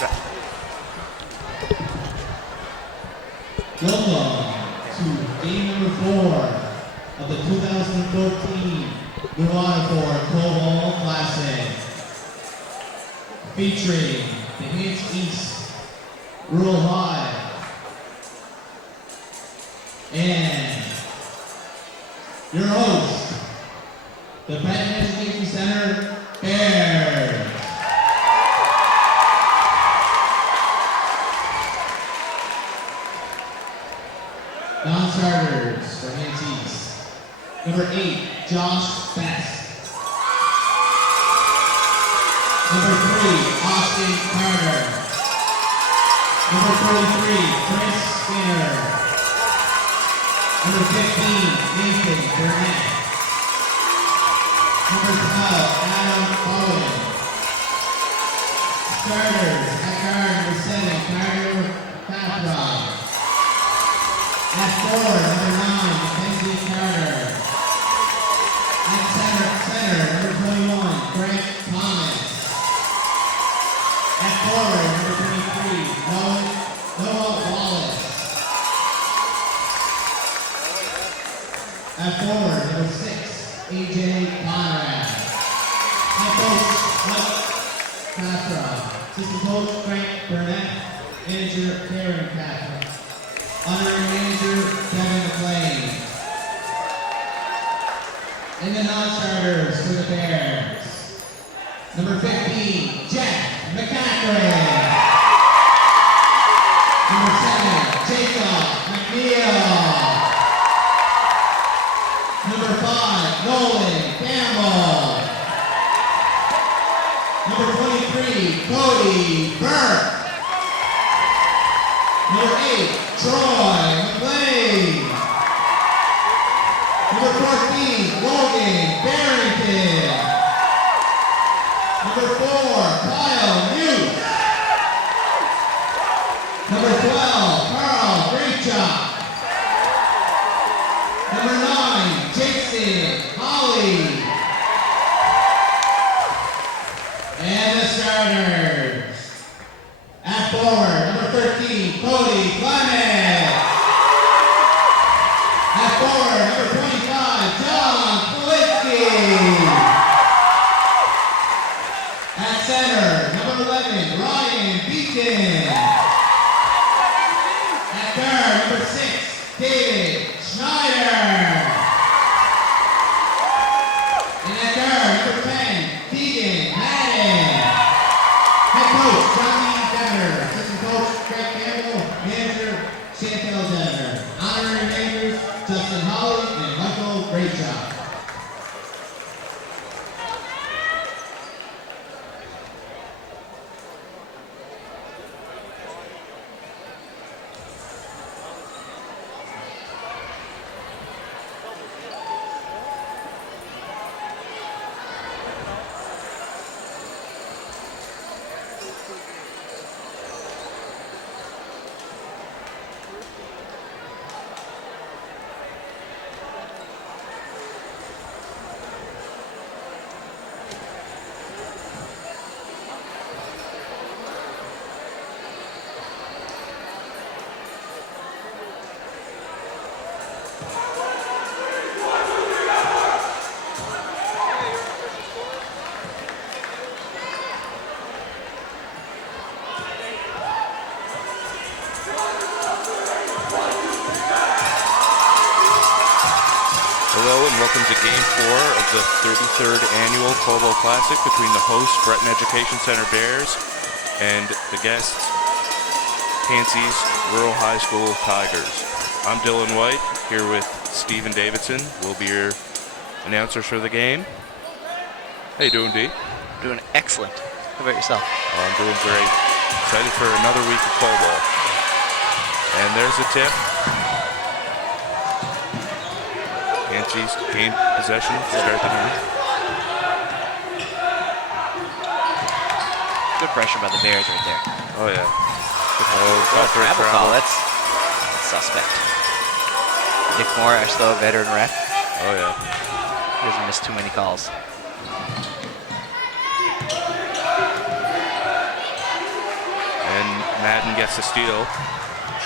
Welcome to game number 4 of the 2014 New Ford Cobalt Classic, featuring the Hants East, Rural High, and your host, the Benton Education Center Bears. Non-starters for Hants East. Number 8, Josh Best. Number 3, Austin Carter. Number 43, Chris Skinner. Number 15, Nathan Burnett. Number 12, Adam Bowen. Starters at guard, number 7, Carter Patrod. At 4, number 9, Mackenzie Carter. At center, number 21, Greg Thomas. At forward, number 23, Noah Wallace. At forward, number 6, AJ Conrad. At coach, Mike Castro. Assistant coach, Frank Burnett. Manager, Karen Castro. Honorary manager, Kevin McLean. And the non-starters for the Bears. Number 15, Jeff McCaffrey. Number 7, Jacob McNeil. Number 5, Nolan Campbell. Number 23, Cody Burke. Number 8, Troy McLean. Number 14, Logan Barrington. Number 4, Kyle Muse. Number 12, Carl Greatchop. Number 9, Jason Holly. And the starters. At forward, number 13, Cody Clement. At forward, number 25, John Polinsky. At center, number 11, Ryan Beaton. At guard, number 6, David Schneider. And at guard, number 10, Keegan Madden. Head coach, Johnny Denver. Assistant coach, Greg Campbell. Manager, Chantel Denver. Honorary managers, Justin Holly and Michael Greatjob. Hello and welcome to Game 4 of the 33rd Annual Cobalt Classic between the hosts, Breton Education Center Bears, and the guests, Hants East Rural High School Tigers. I'm Dylan White, here with Stephen Davidson. We'll be your announcers for the game. How you doing, D? Doing excellent. How about yourself? Oh, I'm doing great. Excited for another week of Cobalt. And there's the tip. Hants East gained possession to start the game. Good pressure by the Bears right there. Oh, yeah. Travel call. That's suspect. Nick Moore, our slow veteran ref. Oh, yeah. He doesn't miss too many calls. Madden gets the steal.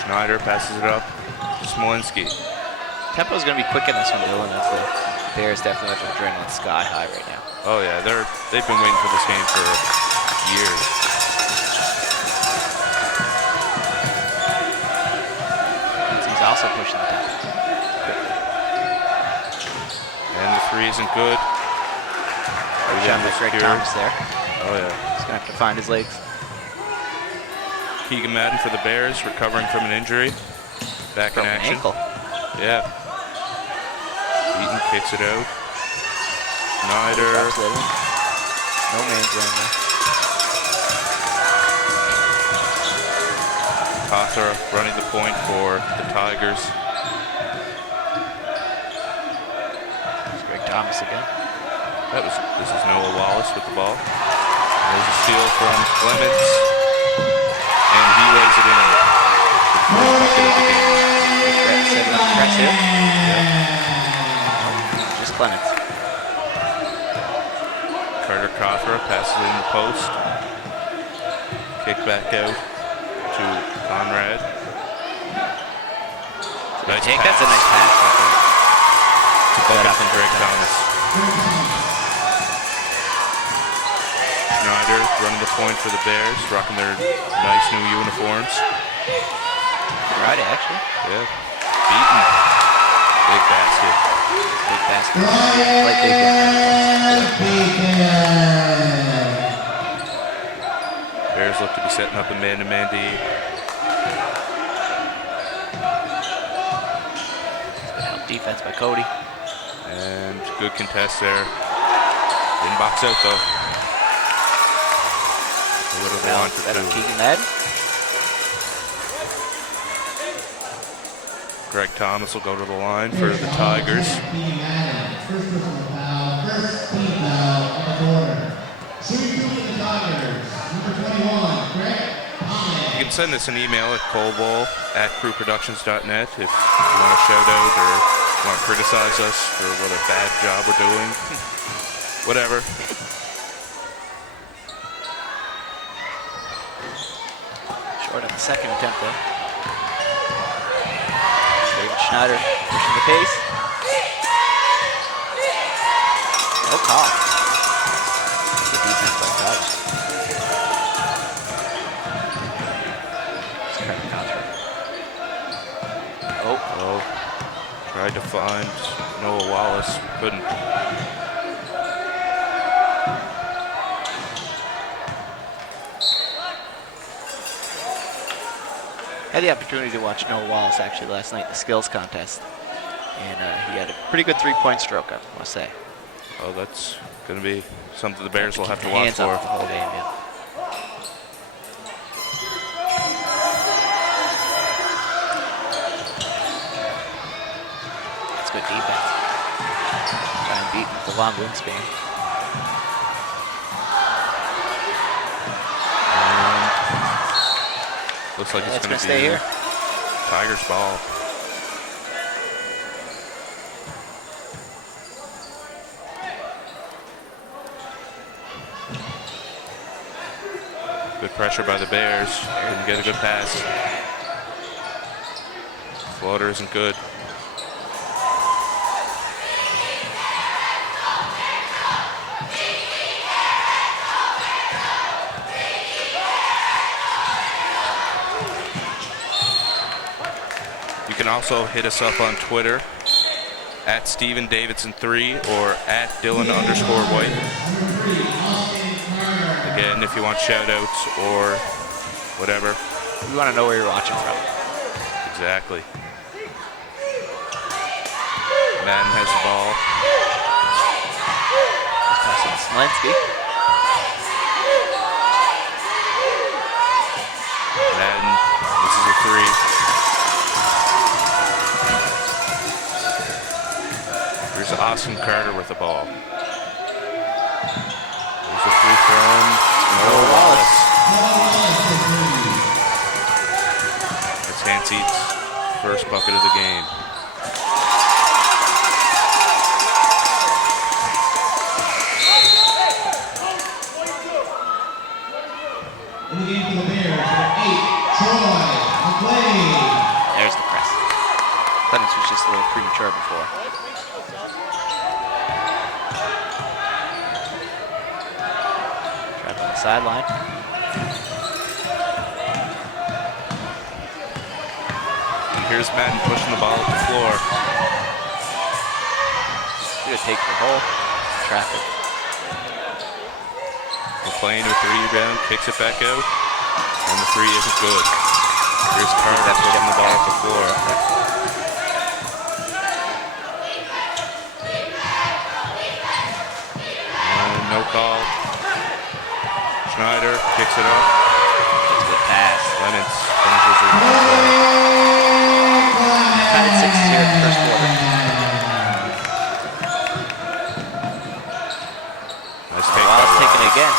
Schneider passes it up to Smolinski. Tempo's going to be quick in this one, Dylan. As the Bears definitely have adrenaline sky high right now. Oh yeah, they've been waiting for this game for years. He's also pushing the tempo. And the three isn't good. Good shot by Greg Thomas there. Oh yeah. He's going to have to find his legs. Keegan Madden for the Bears, recovering from an injury. Back in action. Ankle. Yeah. Eaton kicks it out. Schneider. No man's land there. Cawthra running the point for the Tigers. It's Greg Thomas again. This is Noah Wallace with the ball. There's a steal from Clements. And he lays it in. Brett setting up the press here. Just Clements. Carter Cawthra passes it in the post. Kick back out to Conrad. I think that's a nice pass right there. Back up in Greg Thomas. Schneider running the point for the Bears, rocking their nice new uniforms. Friday, actually. Yeah. Beaten. Big basket. Big basket. Like big Bears look to be setting up a man-to-man D. Good help defense by Cody. And good contest there. Didn't box out though. A little launch or two. Keegan Madden. Greg Thomas will go to the line for the Tigers. Keegan Madden, first personal foul, first team foul on the quarter. Shooting two for the Tigers, number 21, Greg Thomas. You can send us an email at coleball@crewproductions.net if you want to shout out or want to criticize us for what a bad job we're doing. Whatever. Short on the second attempt though. David Schneider pushing the pace. No call. Good defense by Tigers. It's Carter Cawthra. Oh. Tried to find Noah Wallace. Couldn't. I had the opportunity to watch Noah Wallace actually last night in the skills contest. And he had a pretty good three-point stroke, I must say. Oh, that's going to be something the Bears will have to Keep watch hands for. up the whole game, yeah. That's good defense. Trying to beat with the long wingspan. Looks like it's That's going to stay be here. Tigers ball. Good pressure by the Bears. Didn't get a good pass. Floater isn't good. You can also hit us up on Twitter at Steven Davidson3 or at Dylan_White. Again, if you want shout outs or whatever. We want to know where you're watching from. Exactly. Madden has the ball. Just passing to Smolinski. Madden, this is a three. Here's Austin Carter with the ball. There's a free from Noah Wallace. It's Hanseat's first bucket of the game. In the game for the Bears, number 8, just a little premature before. Trap on the sideline. Here's Madden pushing the ball up the floor. Good take for hole. Traffic. McLean with the rebound, kicks it back out, and the three isn't good. Here's Carter pushing the ball up the floor. And no call. Schneider kicks it up. That's a good pass. Clements finishes it. Tied at 6-0 in the first quarter. Nice take by Wallace taking it Wallace. again.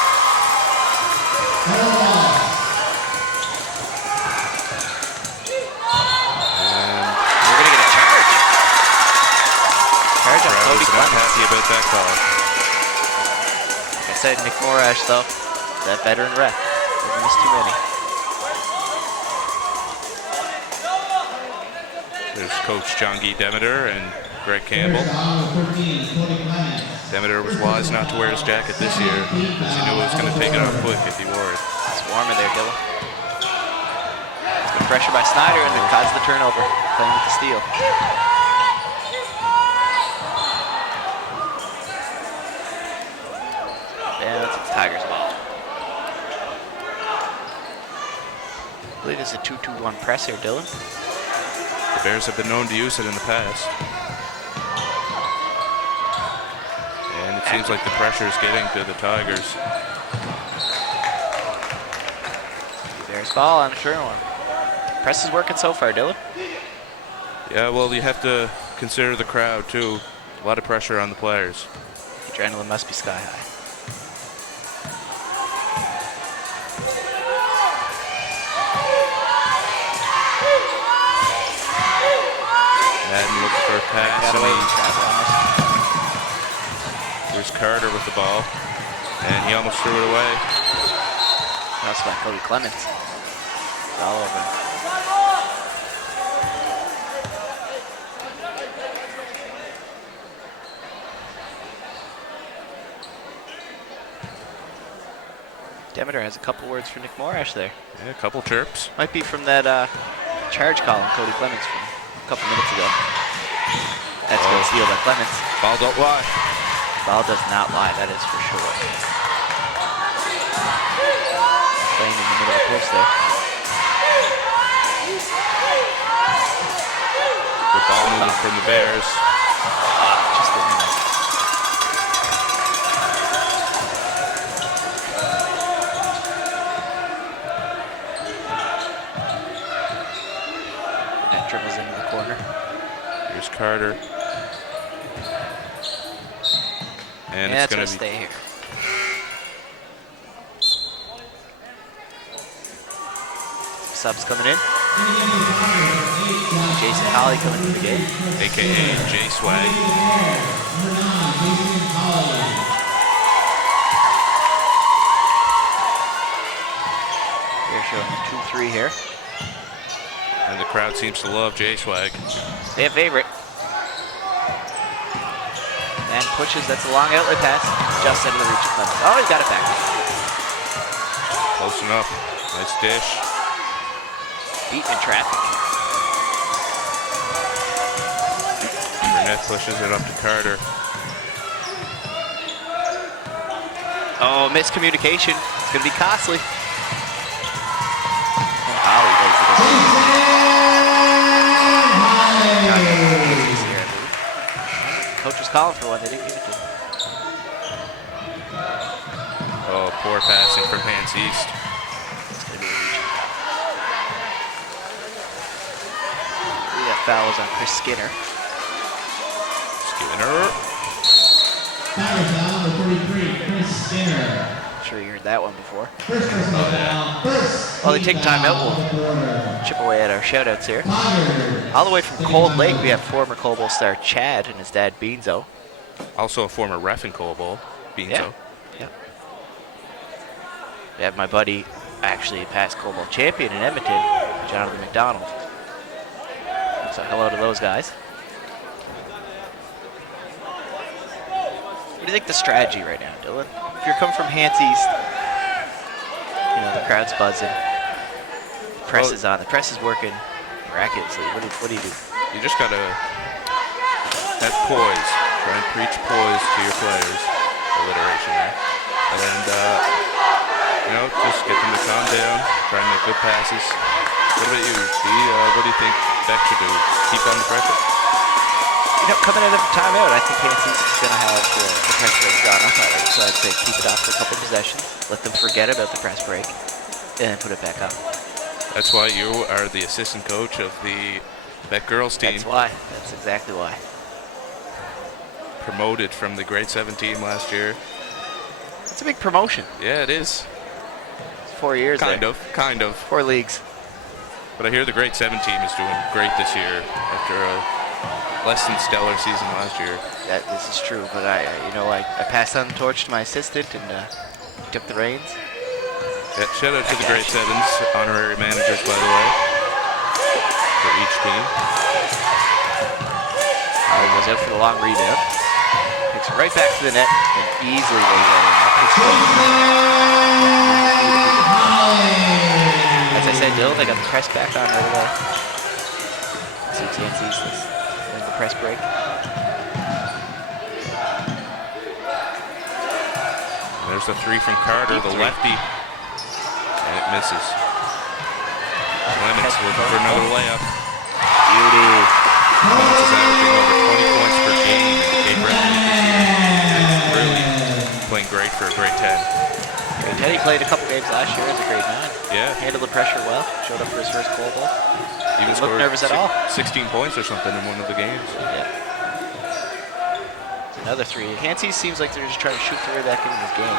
And We're going to get a charge. Charge on Crowd Cody is not Clements. happy about that call. Like I said, Nick Morash, though, that veteran ref. Doesn't miss too many. There's Coach John Guy Demeter and Greg Campbell. Demeter was wise not to wear his jacket this year because he knew he was going to take it off quick if he wore it. It's warmer there, Dylan. Good pressure by Snyder, and it caused the turnover. Playing with the steal. Yeah, that's the Tigers' ball. I believe it's a 2-2-1 press here, Dylan. The Bears have been known to use it in the past. And it seems like the pressure is getting to the Tigers. Bears ball on the turnover. Press is working so far, Dylan. Yeah, well, you have to consider the crowd, too. A lot of pressure on the players. The adrenaline must be sky high. Madden looks for a pass. Got away And with traffic almost. here's Carter with the ball. And he almost threw it away. That's by Cody Clements. It's all over him. Demeter has a couple words for Nick Morash there. Yeah, a couple chirps. Might be from that charge call on Cody Clements from a couple minutes ago. That's good steal by Clements. Ball don't lie. Ball does not lie, that is for sure. Playing in the middle of the post there. Good ball movement from the Bears. Just a minute. That dribbles into the corner. Here's Carter. And Yeah, it's that's going going to to be stay here. Subs coming in. Jason Holly coming to the game. AKA J-Swag. They're showing a 2-3 here. And the crowd seems to love J-Swag. They have favorite. And pushes, that's a long outlet pass. Just into the reach of Clemens. Oh, he's got it back. Close enough. Nice dish. Beaten in traffic. Burnett pushes it up to Carter. Oh, miscommunication. It's going to be costly. And Holly lays it in. Here, I believe. Coach was calling for one. They didn't give it to him. Oh, poor passing from Hans East. It's going to be a reach. We got fouls on Chris Skinner. Skinner. Foul number 33, Chris Skinner. I'm sure you heard that one before. First personal foul. First. While they take time out, foul of the quarter. Chip away at our shout-outs here. Potter. All the way from Cold Lake, we have former Cold Bowl star Chad and his dad Beanzo. Also a former ref in Coal Bowl. Beanzo. Yeah. We have my buddy, actually a past Cold Bowl champion in Edmonton, Jonathan McDonald. So hello to those guys. What do you think the strategy right now, Dylan? If you're coming from Hants East, you know, the crowd's buzzing. The press is on. The press is working miraculously. What do you do? You just gotta have poise. Try and preach poise to your players. Alliteration there. And, you know, just get them to calm down. Try and make good passes. What about you, Dee? What do you think Beck should do? Keep on the pressure? You know, coming out of timeout, I think Hants East is going to have the pressure has gone up already. So I'd say keep it off for a couple possessions. Let them forget about the press break. And then put it back on. That's why you are the assistant coach of the Beck girls team. That's why. That's exactly why. Promoted from the grade 7 team last year. It's a big promotion. Yeah, it is. It's 4 years Kind of. 4 leagues. But I hear the grade 7 team is doing great this year after a less than stellar season last year. This is true, but I passed on the torch to my assistant and picked up the reins. Yeah, shout out to the grade 7s, honorary managers, by the way, for each team. Goes out for the long rebound. Takes it right back to the net and easily lays that in. As I said, Dylan, they got the press back on right away. See Hants East winning the press break. There's a 3 from Carter, the lefty, and it misses. Clements looking for another layup. Beauty. Clements is averaging over 20 points per game in the Cape Breton League this year. And really playing great for a grade 10. Grade 10, he played a couple games last year as a grade 9. Yeah. Handled the pressure well. Showed up for his first goal ball. Even Didn't scored look nervous at all. 16 points or something in one of the games. Yeah. Another 3. Hants East seems like they're just trying to shoot their way back into this game.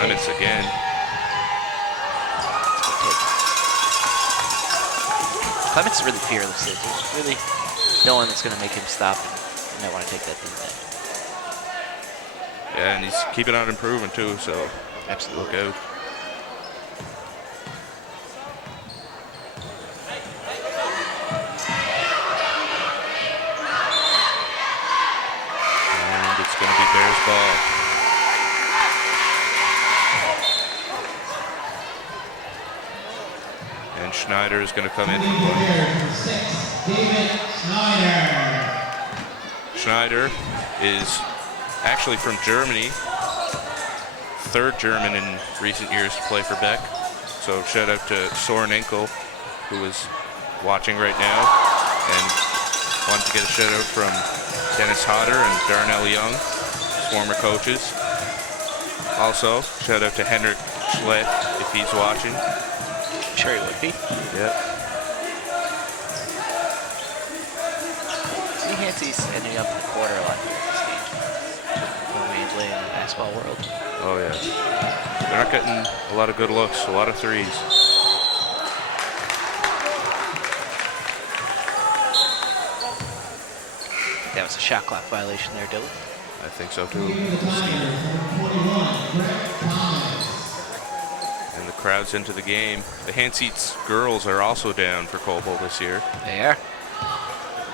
Clements again. Clements is really fearless. There's really no one that's going to make him stop. You might want to take that thing back. Yeah, and he's keeping on improving too, so Absolutely. look out. And it's going to be Bears ball. And Schneider is going to come in. David Schneider. Schneider is actually from Germany. 3rd German in recent years to play for Beck. So shout out to Soren Enkel, who is watching right now. And wanted to get a shout out from Dennis Hodder and Darnell Young, former coaches. Also, shout out to Henrik Schlett if he's watching. I'm sure he would be. Yep. See Hants East ending up in the quarter a lot here at this stage. When we play in the basketball world. Oh, yeah. They're not getting a lot of good looks, a lot of threes. That was a shot clock violation there, Dylan. I think so, too. And the crowd's into the game. The Hants East girls are also down for Coble this year. They are.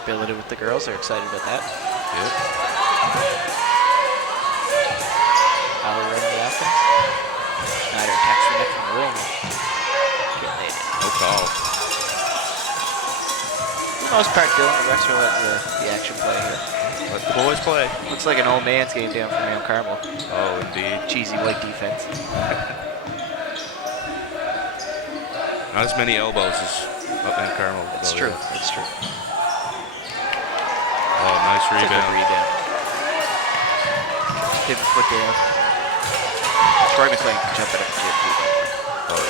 Ability with the girls, they're excited about that. Yep. How we running the offense. Schneider attacks the net from the wing. Get laid. No call. For the most part, Dylan, the rest will let the action play here. Let the boys play. Looks like an old man's game down from Mount Carmel. Oh, indeed. Cheesy white defense. Not as many elbows as up in Carmel. That's though, true. yeah. That's true. Oh, nice It's a good rebound. rebound. Give a foot down. Troy McLean can jump it up and get it. Oh,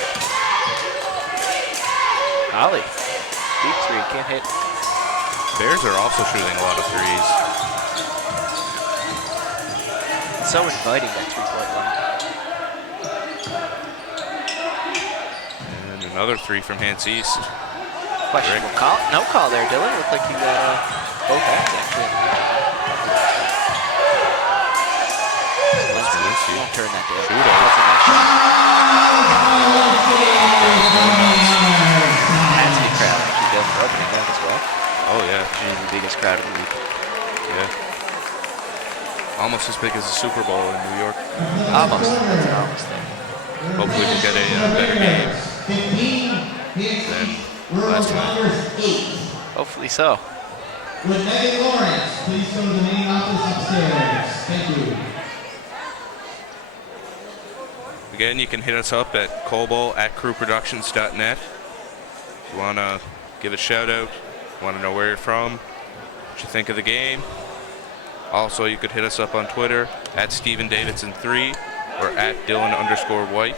yeah. Ollie. Deep 3, can't hit. Bears are also shooting a lot of threes. It's so inviting, that 3-point line. And another 3 from Hants East. Questionable call. No call there, Dylan. Looked like you got both ends, actually. Lindsay. Won't turn that down. Shootout. That's a nice shot. Fancy crowd, actually, Dylan, for opening night as well. Oh, yeah. Usually the biggest crowd of the week. Yeah. almost as big as the Super Bowl in New York. Almost. That's an almost there. Hopefully we'll get a better game 15, than Rural last time. Founders 8. Hopefully so. Would Megan Lawrence please go to the main office upstairs? Thank you. Again, you can hit us up at colbowl@crewproductions.net. If you want to give a shout out, want to know where you're from, what you think of the game. Also, you could hit us up on Twitter at StephenDavidson3 or at Dylan_White.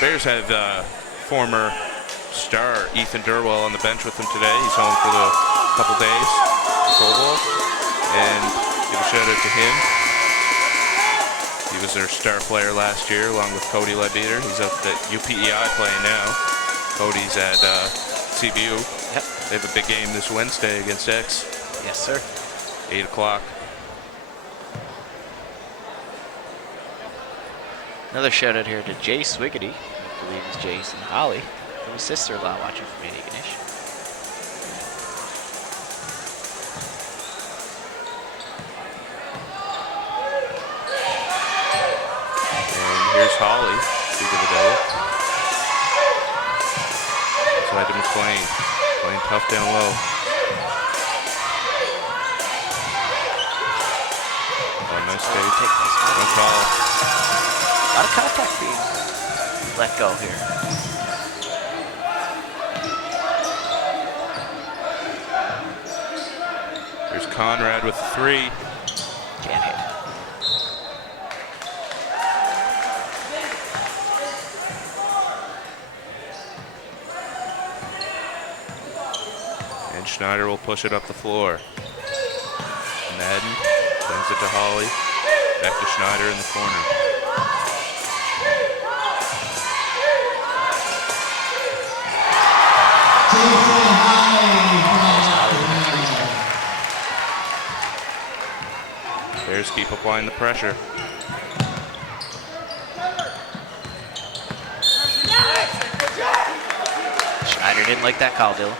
Bears have former star Ethan Durwell on the bench with them today. He's home for the couple days, Pro Bowl, and give a shout out to him. He was their star player last year along with Cody Lebeater. He's up at UPEI playing now. Cody's at CBU. Yep. They have a big game this Wednesday against X, Yes, sir. 8 o'clock. Another shout out here to Jay Swiggity, I believe is Jason Holly, and his sister-in-law watching from Antigonish. And here's Holly, speak of the day. Side to McLean, playing tough down low. Oh, nice Take take. this one. No call. A lot of contact being let go here. There's Conrad with the 3. Can't hit. And Schneider will push it up the floor. Madden brings it to Holly. Back to Schneider in the corner. Jason High. Bears keep applying the pressure. Schneider didn't like that call, Dylan.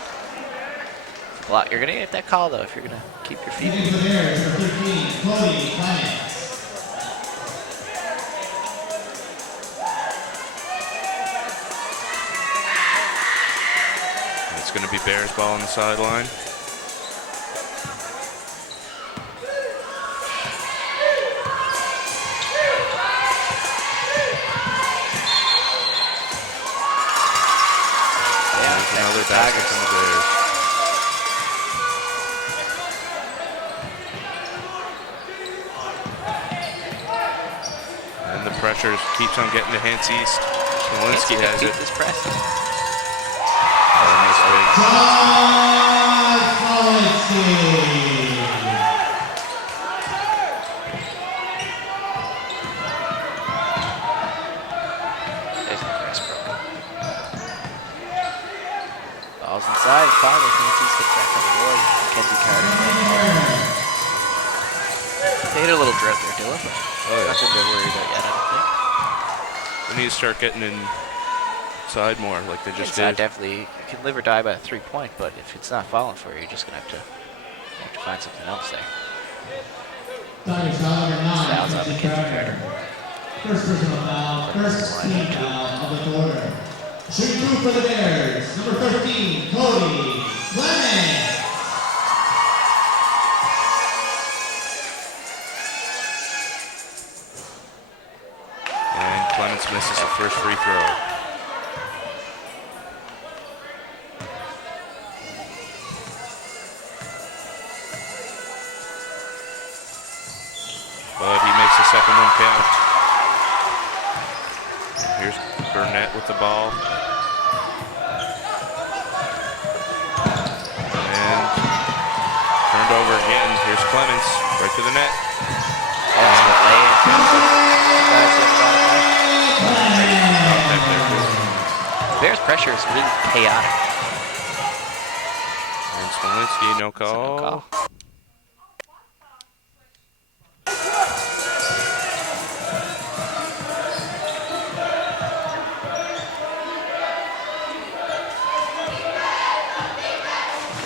A lot. You're gonna get that call though if you're gonna keep your feet. Hitting for the Bears, number 13, Cody Clements. It's going to be Bears ball on the sideline. There's another basket from the Bears. And the pressure keeps on getting to Hans East. Smolinski has Keep it. this press. Oh, nice fake. John Smolinski. There's the press broken. Ball's inside. Fargo Nancy's hit back on the board. Mackenzie Carter. They hit a little drought there, Dylan, but nothing to worry about yet, I don't think. We need to start getting inside more like they just Inside did. definitely you can live or die by a 3-point, but if it's not falling for you, you're just gonna have to find something else there. Tigers foul number 9. Fouls on Jason Mackenzie Carter. First personal foul, first team foul of the quarter. Shooting 2 for the Bears, number 13, Cody Clements. And Clements misses the first free throw. But he makes the second one count. And here's Burnett with the ball. And turned over again. Here's Clements right to the net. That's the lay-in. Bears pressure is really chaotic. And Lewinsky, no So call. no call.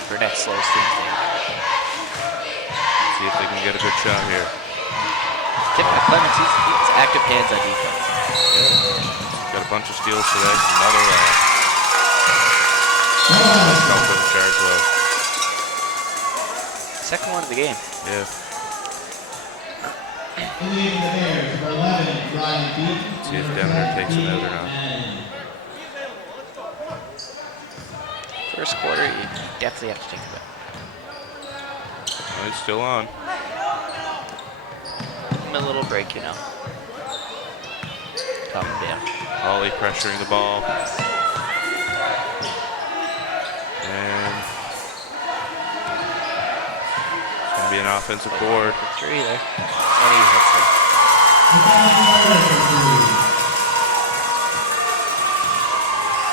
Burnett slows things down. See if they can get a good shot here. Tippett Clemens, he's active hands on defense. Got a bunch of steals today. Another go for the charge low. Second one of the game. Yeah. Leading the Bears, number 11, Ryan Beaton. See if Demeter takes it out or not. First quarter, you definitely have to think about Oh, he's still on. it. A little break, you know. Calm him down. Ollie pressuring the ball. And it's going to be an offensive board. Three there. And he hits it.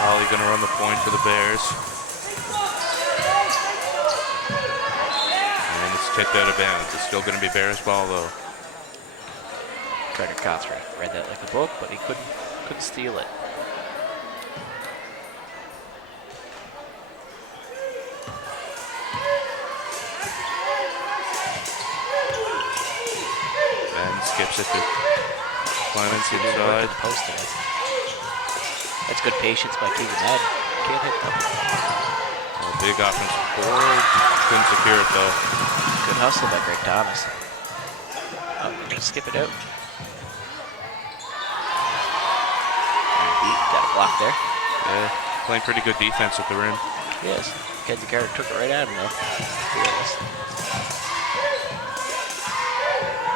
Ollie going to run the point for the Bears. And it's tipped out of bounds. It's still going to be Bears ball though. Carter Cawthron read that like a book, but he couldn't steal it. Ben skips it to Clemens He didn't inside. work at the post tonight. That's good patience by Keegan Madden. Can't hit them. A big offensive board. Couldn't secure it though. Good hustle by Greg Thomas. Oh, we're gonna skip it out. Beat, got a block there. Yeah, playing pretty good defense at the rim. Yes. Kenzie Carter took it right at him though. Fearless.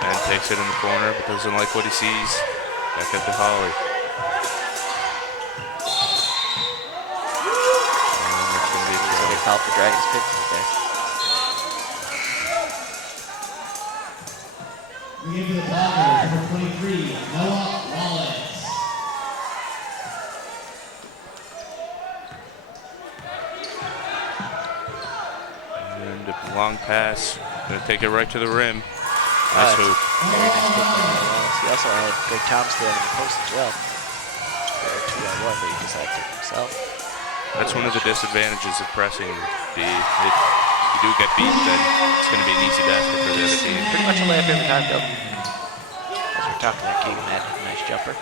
And takes it in the corner, but doesn't like what he sees. Back up to Holly. And there's going to be a So try. they call for Dragons Pits right there. We give you the Tigers, number 23, Noah Wallace. And a long pass. Going to take it right to the rim. Nice hoop. Very nice pick by Wallace. He also had Greg Thomas there on the post as well. For a 2-on-1, but he decided to take it himself. That's one of the disadvantages of pressing. If you do get beat, then it's going to be an easy basket for the other team. Pretty much a layup every time, though. As we're talking about Keegan Madden, nice jumper.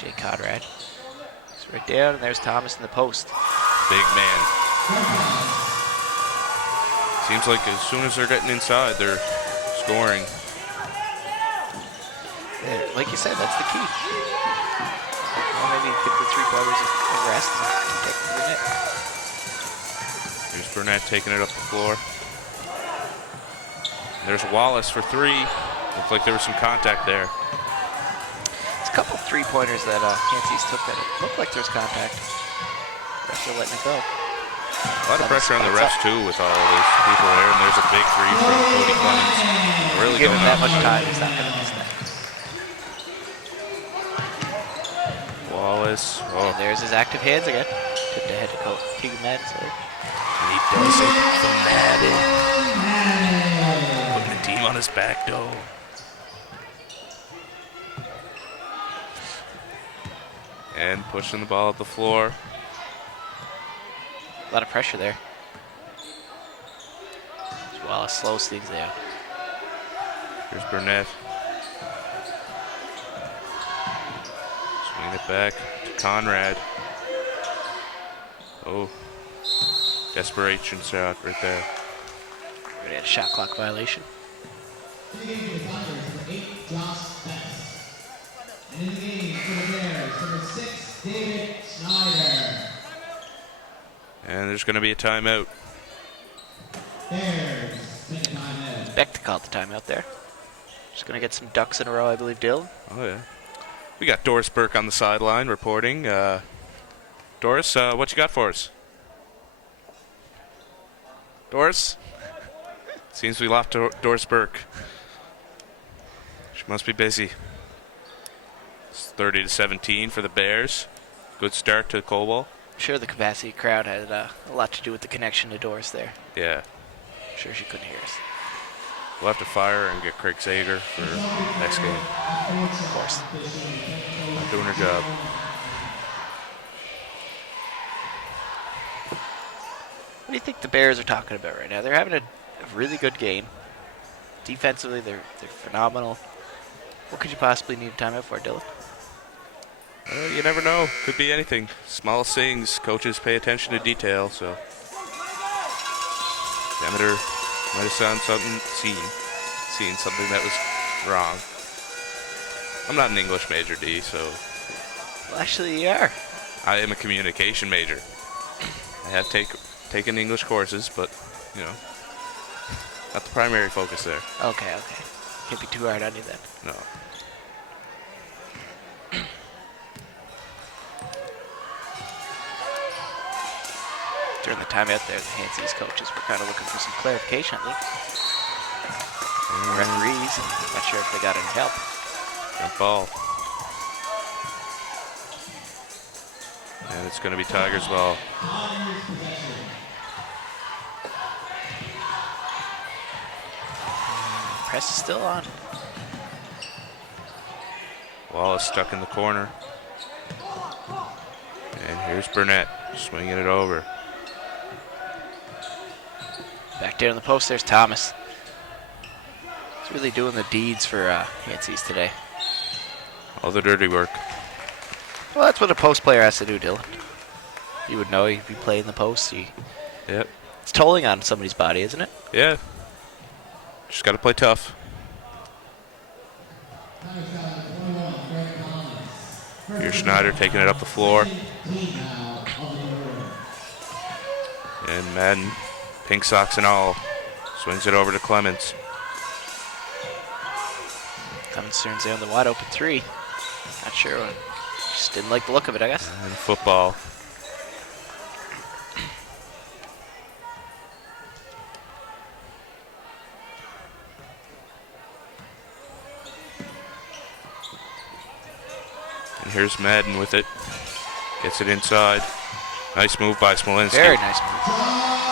Jay Conrad. He's right down, and there's Thomas in the post. Big man. Seems like as soon as they're getting inside, they're scoring. Yeah, like you said, that's the key. Well, maybe give the three-pointers a rest and take them to the net. Here's Burnett taking it up the floor. There's Wallace for three. Looks like there was some contact there. There's a couple three-pointers that Kansas took that it looked like there was contact. Refs are letting it go. A lot of pressure on the refs too with all of these people there, and there's a big three from Cody Clemens. Really Give him going that up. much time, he's not going to miss that. Wallace. Oh, And there's his active hands again. Tipped ahead to Keegan Madden, sorry. and he does it. The Madden. Putting the team on his back, though. And pushing the ball up the floor. A lot of pressure there. Wallace slows things down. Here's Burnett. Swing it back to Conrad. Oh. Desperation shot right there. We had a shot clock violation. In the game for the Tigers, number 8, Josh Betts. And in the game for the Bears, number 6, David Snyder. And there's going to be a timeout. Bears, take timeout. Beck to call the timeout there. Just going to get some ducks in a row, I believe, Dylan. Oh, yeah. We got Doris Burke on the sideline reporting. Doris, what you got for us? Doris? Seems we lost Doris Burke. She must be busy. It's 30-17 for the Bears. Good start to Coldwell. sure the capacity crowd had a lot to do with the connection to Doris there. Yeah. I'm sure she couldn't hear us. We'll have to fire and get Craig Zager for next game. Of course. Not doing her job. What do you think the Bears are talking about right now? They're having a really good game. Defensively, they're phenomenal. What could you possibly need a timeout for, Dylan? You never know. Could be anything. Small things. Coaches pay attention to detail, so. Demeter might have seen something that was wrong. I'm not an English major, D, so. Well, actually, you are. I am a communication major. I have taken English courses, but, you know, not the primary focus there. Okay. Can't be too hard on you then. No. During the timeout there, the Hansies coaches were kind of looking for some clarification, I think. Referees, I'm not sure if they got any help. Jump ball. And it's going to be Tigers ball. Press is still on. Wallace stuck in the corner. And here's Burnett swinging it over. Back there in the post, there's Thomas. He's really doing the deeds for Hansies today. All the dirty work. Well, that's what a post player has to do, Dylan. You would know if you play in the post. Yep. It's tolling on somebody's body, isn't it? Yeah. Just got to play tough. Here's Schneider taking it up the floor. And Madden, pink socks and all, swings it over to Clemens. Clemens turns down the wide open three. Not sure. Just didn't like the look of it, I guess. And football. And here's Madden with it. Gets it inside. Nice move by Smolinski. Very nice move.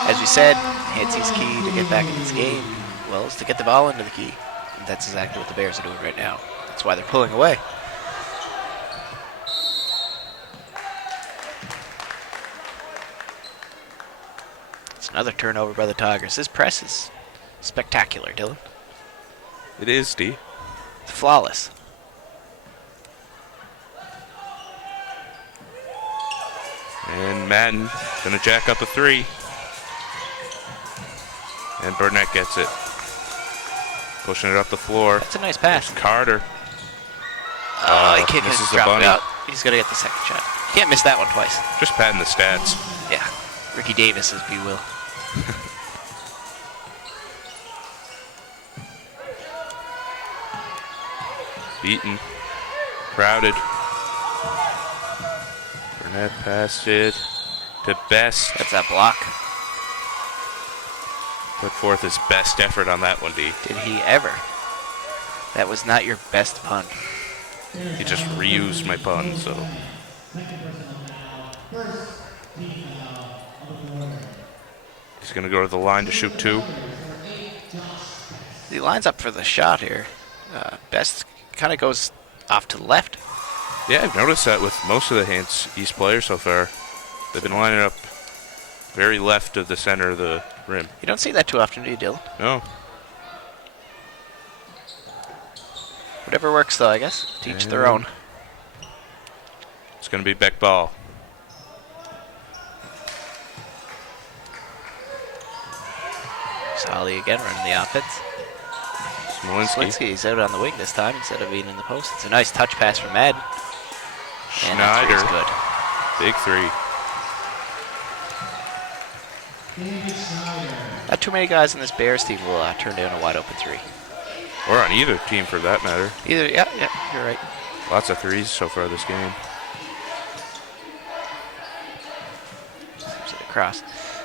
As we said, Hansi's key to get back in this game, well, is to get the ball into the key. And that's exactly what the Bears are doing right now. That's why they're pulling away. It's another turnover by the Tigers. This press is spectacular, Dylan. It is, D. It's flawless. And Madden gonna jack up a three. And Burnett gets it. Pushing it up the floor. That's a nice pass. Carter. Oh, he can't misses just the drop bunny. it out. He's got to get the second shot. Can't miss that one twice. Just padding the stats. Yeah. Ricky Davis, if you will. Beaten. Crowded. Burnett passed it to Best. That's that block. Put forth his best effort on that one, D. Did he ever? That was not your best pun. He just reused my pun, so. He's going to go to the line to shoot two. He lines up for the shot here. Best kind of goes off to the left. Yeah, I've noticed that with most of the Hans East players so far. They've been lining up very left of the center of the rim. You don't see that too often, do you, Dylan? No. Whatever works, though, I guess. Teach their own. It's going to be Beck ball. Solly again running the offense. Smolinski's out on the wing this time instead of being in the post. It's a nice touch pass from Madden. And that Schneider. three's Big three. Not too many guys in this Bears team will turn down a wide open three. Or on either team for that matter. Yeah, you're right. Lots of threes so far this game. Across.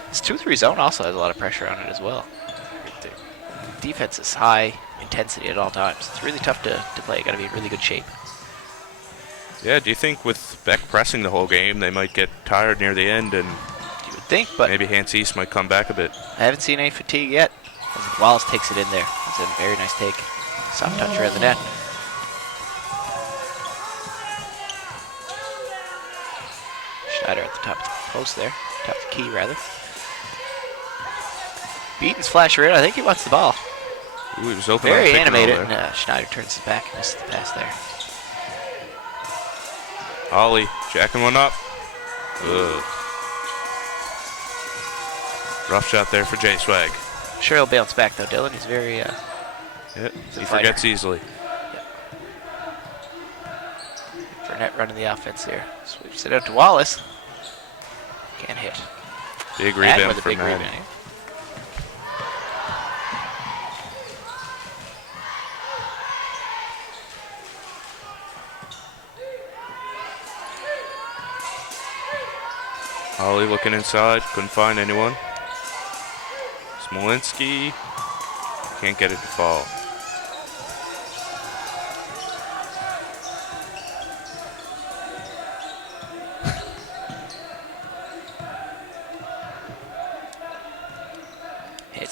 This 2-3 zone also has a lot of pressure on it as well. The defense is high intensity at all times. It's really tough to play. You got to be in really good shape. Yeah, do you think with Beck pressing the whole game, they might get tired near the end and You would think, but maybe Hans East might come back a bit? I haven't seen any fatigue yet. As Wallace takes it in there. That's a very nice take. Soft touch around the net. Schneider at the top of the post there. Top of the key, rather. Beaton's flash around. I think he wants the ball. Ooh, he was open on Very pick and roll animated. there. And, Schneider turns his back and misses the pass there. Ollie jacking one up. Ugh. Rough shot there for Jay Swag. Sure he'll bounce back though, Dylan. He's very Yeah, He's a he fighter. forgets easily. Burnett running the offense here. Sweeps it out to Wallace. Can't hit. Big Madden rebound with a for big Madden. rebound. Ollie looking inside, couldn't find anyone. Smolinski can't get it to fall.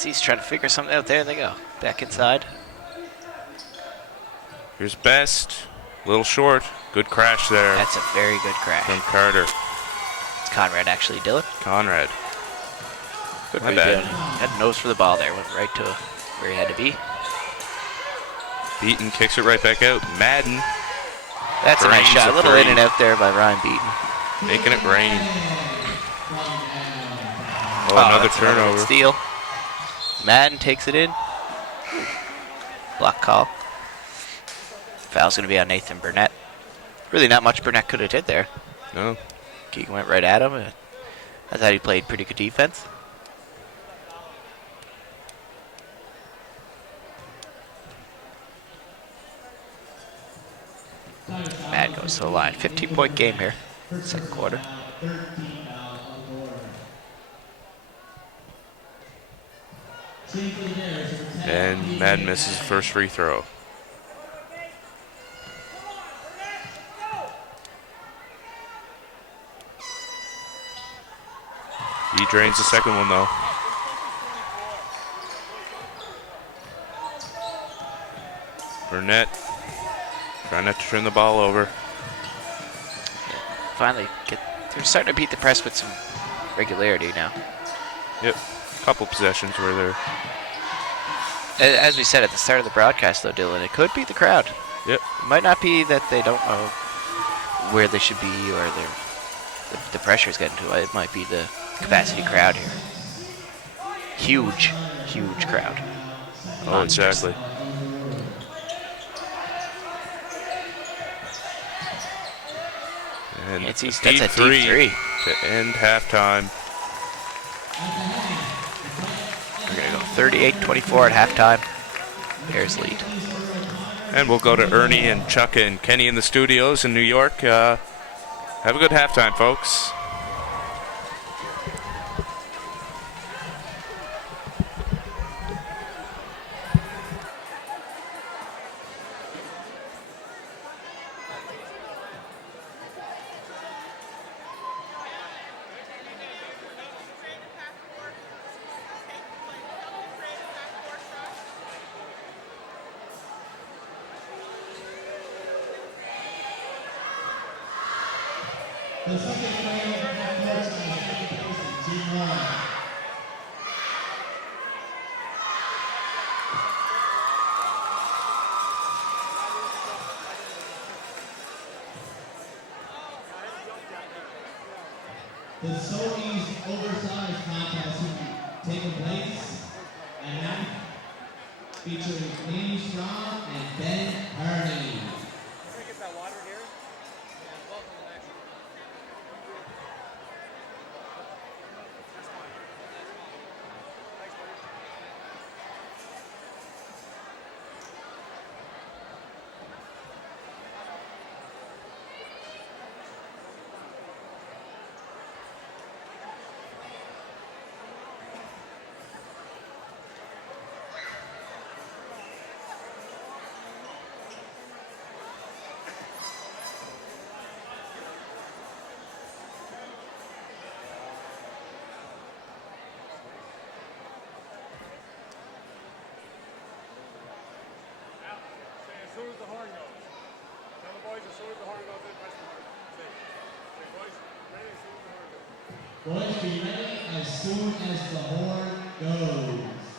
He's trying to figure something out. There they go. Back inside. Here's Best, little short. Good crash there That's a very good crash. from Carter. It's Conrad actually, Dylan. Conrad. Good My rebound. bad. Had nose for the ball there. Went right to where he had to be. Beaton kicks it right back out. Madden That's a nice Brains shot. A of little in and three. out there by Ryan Beaton. making it rain. Oh, Oh, another that's good turnover. steal. Madden takes it in. Block call. Foul's going to be on Nathan Burnett. Really not much Burnett could have did there. No. Keegan went right at him. I thought he played pretty good defense. Madden goes to the line. 15-point game here. Second quarter. And Madden misses the first free throw. He drains the second one though. Burnett trying not to turn the ball over. Finally, they're starting to beat the press with some regularity now. Yep. Couple possessions where they're. As we said at the start of the broadcast, though, Dylan, it could be the crowd. Yep. It might not be that they don't know where they should be or the pressure's getting to it. It might be the capacity crowd here. Huge, huge crowd. Oh, Monsters. exactly. And That's a deep deep three three. to end halftime. We're going to go 38-24 at halftime. Bears lead. And we'll go to Ernie and Chuck and Kenny in the studios in New York. Have a good halftime, folks. The second player at court on the second place is Team 1. The Sony's oversized contest will be taking place at night, featuring Amy Strong and Ben Harney. horn goes. Tell the boys as soon as the horn goes, they press the horn. Say, boys, ready as soon as the horn goes. Boys, be ready as soon as the horn goes. I need you to hold your hips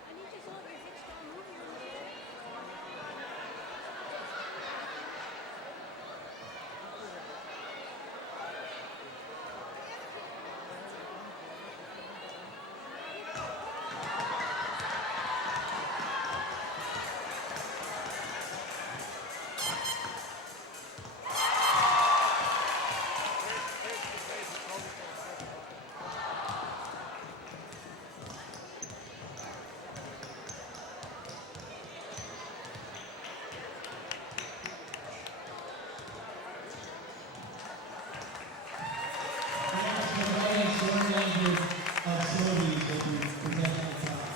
strong. Move your legs. The playing storm language of Sylvie will be presenting the prize.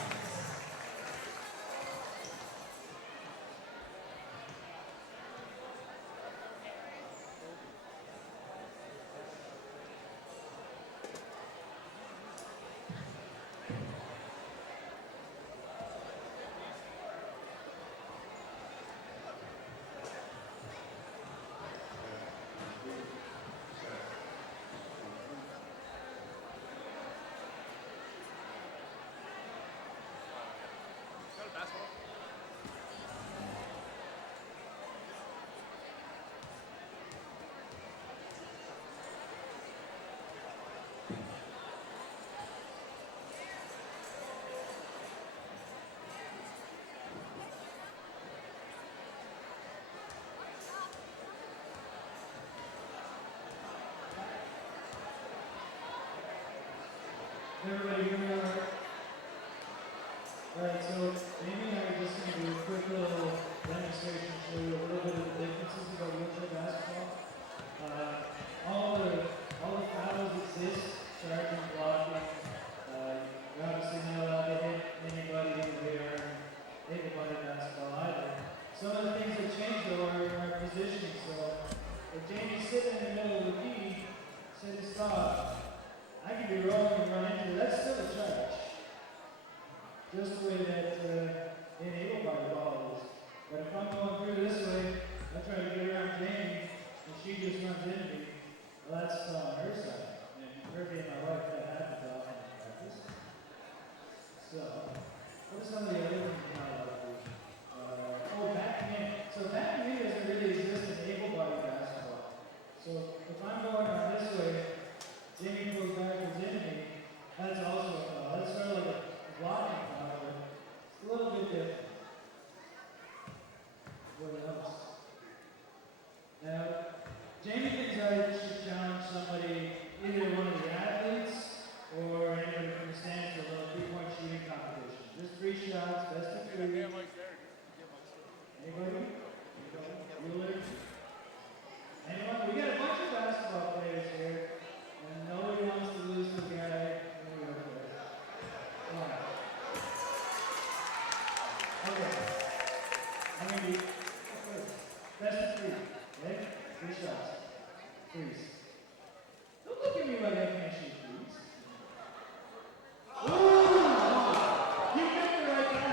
Got a basketball? Everybody hear me all right? Alright, so Amy and I are just going to do a quick little demonstration, show you a little bit of the differences about wheelchair basketball. All the fouls exist, charging, blocking. You're obviously not allowed to hit anybody over there and hit anybody in basketball either. Some of the things that change though are our positioning. So if Jamie's sitting in the middle of the key, said to stop, I can be rolling and run into it. That's still a charge. Just the way that enabled by the ball is. But if I'm going through this way, I try to get around Jamie, and she just runs into me. Well, that's on her side. And Ricky and my wife, that happens often in practice. So, what are some of the other things you know about this? Backing in. So backing in doesn't really exist in able-bodied basketball. So if I'm going on this way, Jamie goes backwards into me, that's also a foul. That's sort of like a blocking foul, but it's a little bit different. What else? Now, Jamie thinks I should challenge somebody, either one of the athletes or anybody from the stands for a little three-point shooting competition. Just 3 shots, best of 3. Yeah, Mike's there. Anybody? Wheeler? Anyone? We got a bunch of basketball players here, and nobody wants to lose to the guy in the other way. Come on. Okay. I'm gonna be best of 3. Okay? 3 shots. 3s. Don't look at me like I can't shoot 3s. Ooh! You picked the right guy.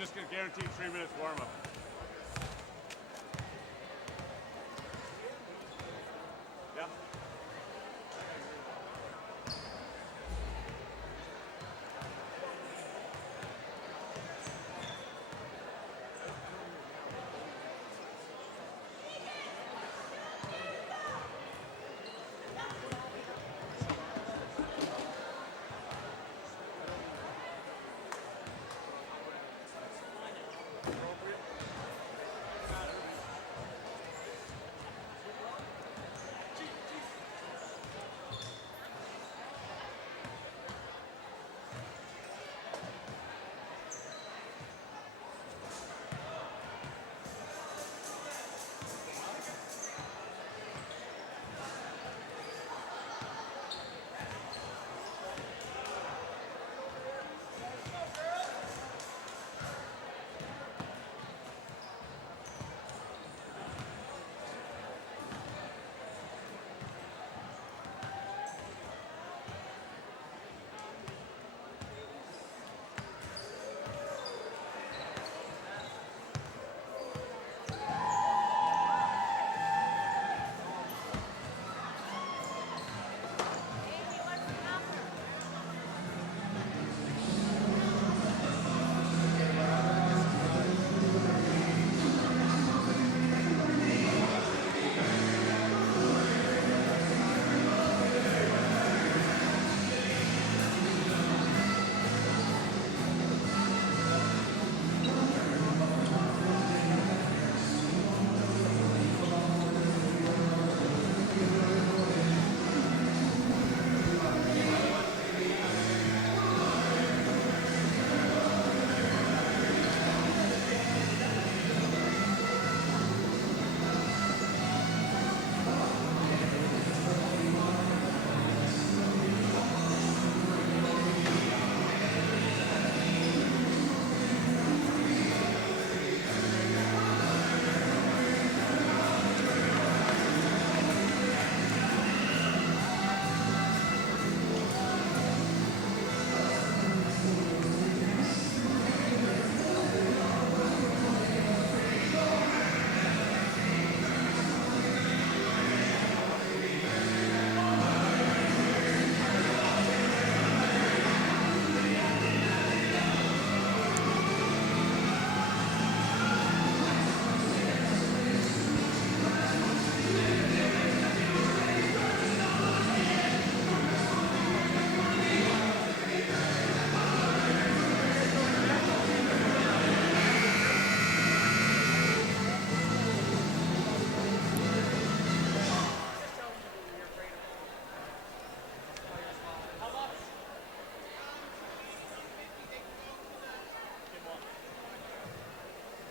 just get guaranteed 3 minutes warm up. Yeah.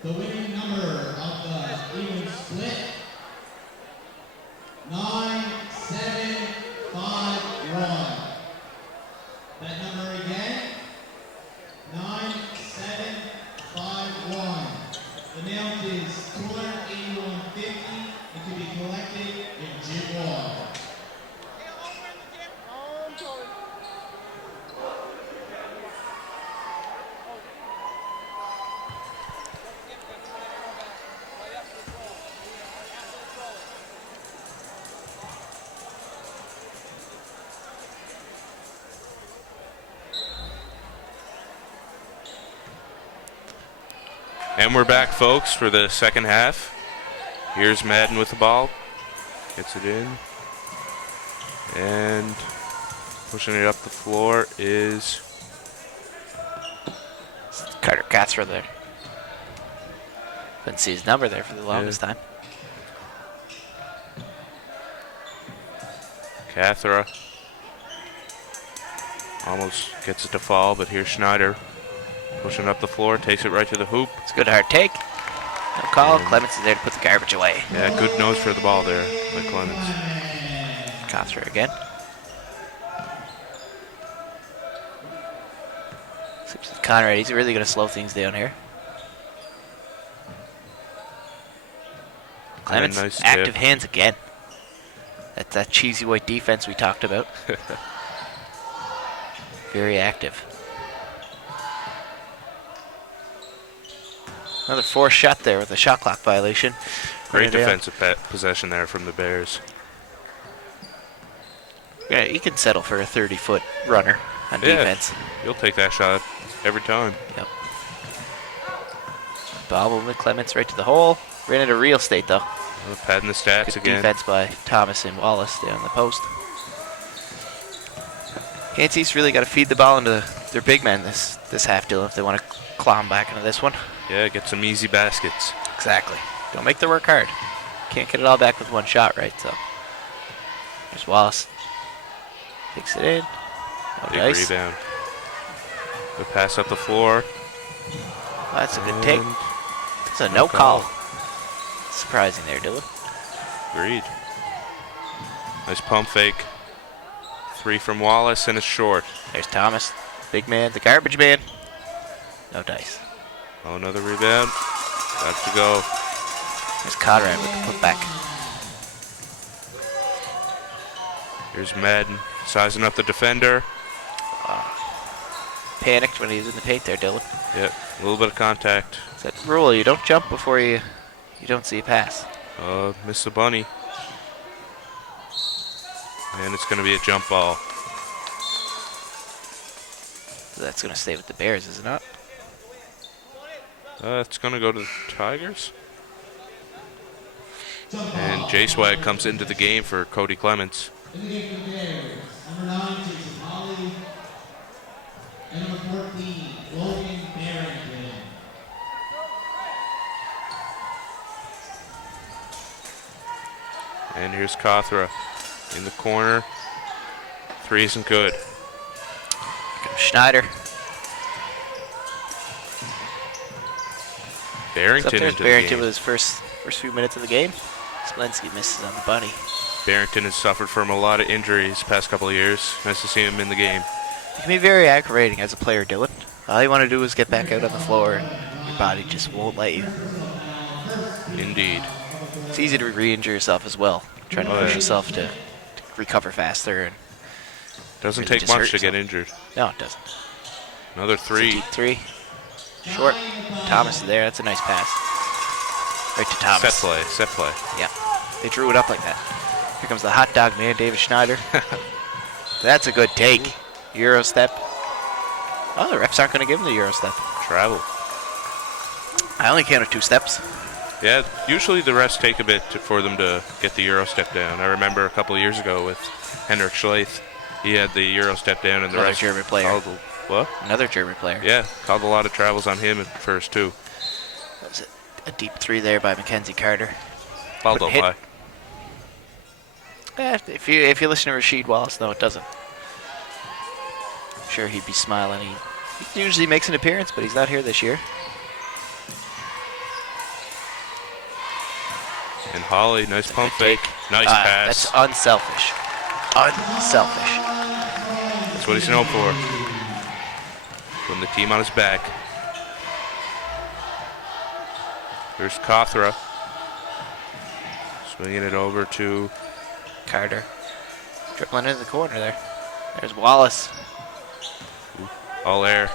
The winning number of the even split, 9751. That number again, 9751. The amount is $281.50 and can be collected in Gym 1. And we're back, folks, for the second half. Here's Madden with the ball. Gets it in. And pushing it up the floor is Carter Katzra there. Couldn't see his number there for the longest time. Cathra. Almost gets it to fall, but here's Schneider. Pushing up the floor, takes it right to the hoop. It's a good hard take. No call. Clements is there to put the garbage away. Yeah, good nose for the ball there by Clements. Katzra again. Seems like Conrad, he's really going to slow things down here. Clements, nice active tip. hands again. That's that cheesy white defense we talked about. Very active. Another forced shot there with a shot clock violation. Great Runner down. defensive possession there from the Bears. Yeah, you can settle for a 30-foot runner on Yeah. defense. You'll take that shot every time. Yep. Bobble with Clements right to the hole. Ran into real estate though. Padding the stats Good again. defense by Thomas and Wallace down the post. Kansas really got to feed the ball into their big men this half, Dylan, if they want to climb back into this one. Yeah, get some easy baskets. Exactly. Don't make them work hard. Can't get it all back with one shot, right? So there's Wallace. Takes it in. No Big dice. rebound. The pass up the floor. Oh, that's a good take. It's a no call. Surprising there, Dylan. Agreed. Nice pump fake. 3 from Wallace and it's short. There's Thomas, big man, the garbage man. No dice. Oh, another rebound. Got to go. There's Conrad with the putback. Here's Madden sizing up the defender. Panicked when he was in the paint there, Dylan. Yep, a little bit of contact. It's that rule, you don't jump before you don't see a pass. Missed the bunny. And it's going to be a jump ball. So that's going to stay with the Bears, is it not? It's going to go to the Tigers. And J-Swag comes into the game for Cody Clements. In the game for the Bears, number 9, Jason Holly. And number 14, Logan Barrington. And here's Kothra in the corner. 3 isn't good. Schneider. Barrington There's into the Barrington game. with his first few minutes of the game. Splensky misses on the bunny. Barrington has suffered from a lot of injuries past couple of years. Nice to see him in the game. It can be very aggravating as a player, Dylan. All you want to do is get back out on the floor, and your body just won't let you. Indeed. It's easy to re-injure yourself as well, trying to Oh, push yeah. yourself to recover faster. And Doesn't really take just much hurt to get yourself. injured. no, it doesn't. Another It's a 3. deep 3. Short. Thomas is there. That's a nice pass. Right to Thomas. Set play. Yeah. They drew it up like that. Here comes the hot dog man, David Schneider. That's a good take. Euro step. Oh, the refs aren't going to give him the Euro step. Travel. I only counted 2 steps. Yeah, usually the refs take a bit for them to get the Euro step down. I remember a couple of years ago with Henrik Schleith. He had the Euro step down and the Another refs German player. called what? Another German player. Yeah, called a lot of travels on him at first too. That was a deep 3 there by Mackenzie Carter. Ball Couldn't don't hit. lie. Yeah, if you listen to Rasheed Wallace, no, it doesn't. I'm sure he'd be smiling. He usually makes an appearance, but he's not here this year. And Holly, nice pump Good fake. take. Nice pass. That's unselfish. Unselfish. That's what he's known for. Putting the team on his back. There's Kothra. Swinging it over to Carter. Dribbling into the corner there. There's Wallace. all air.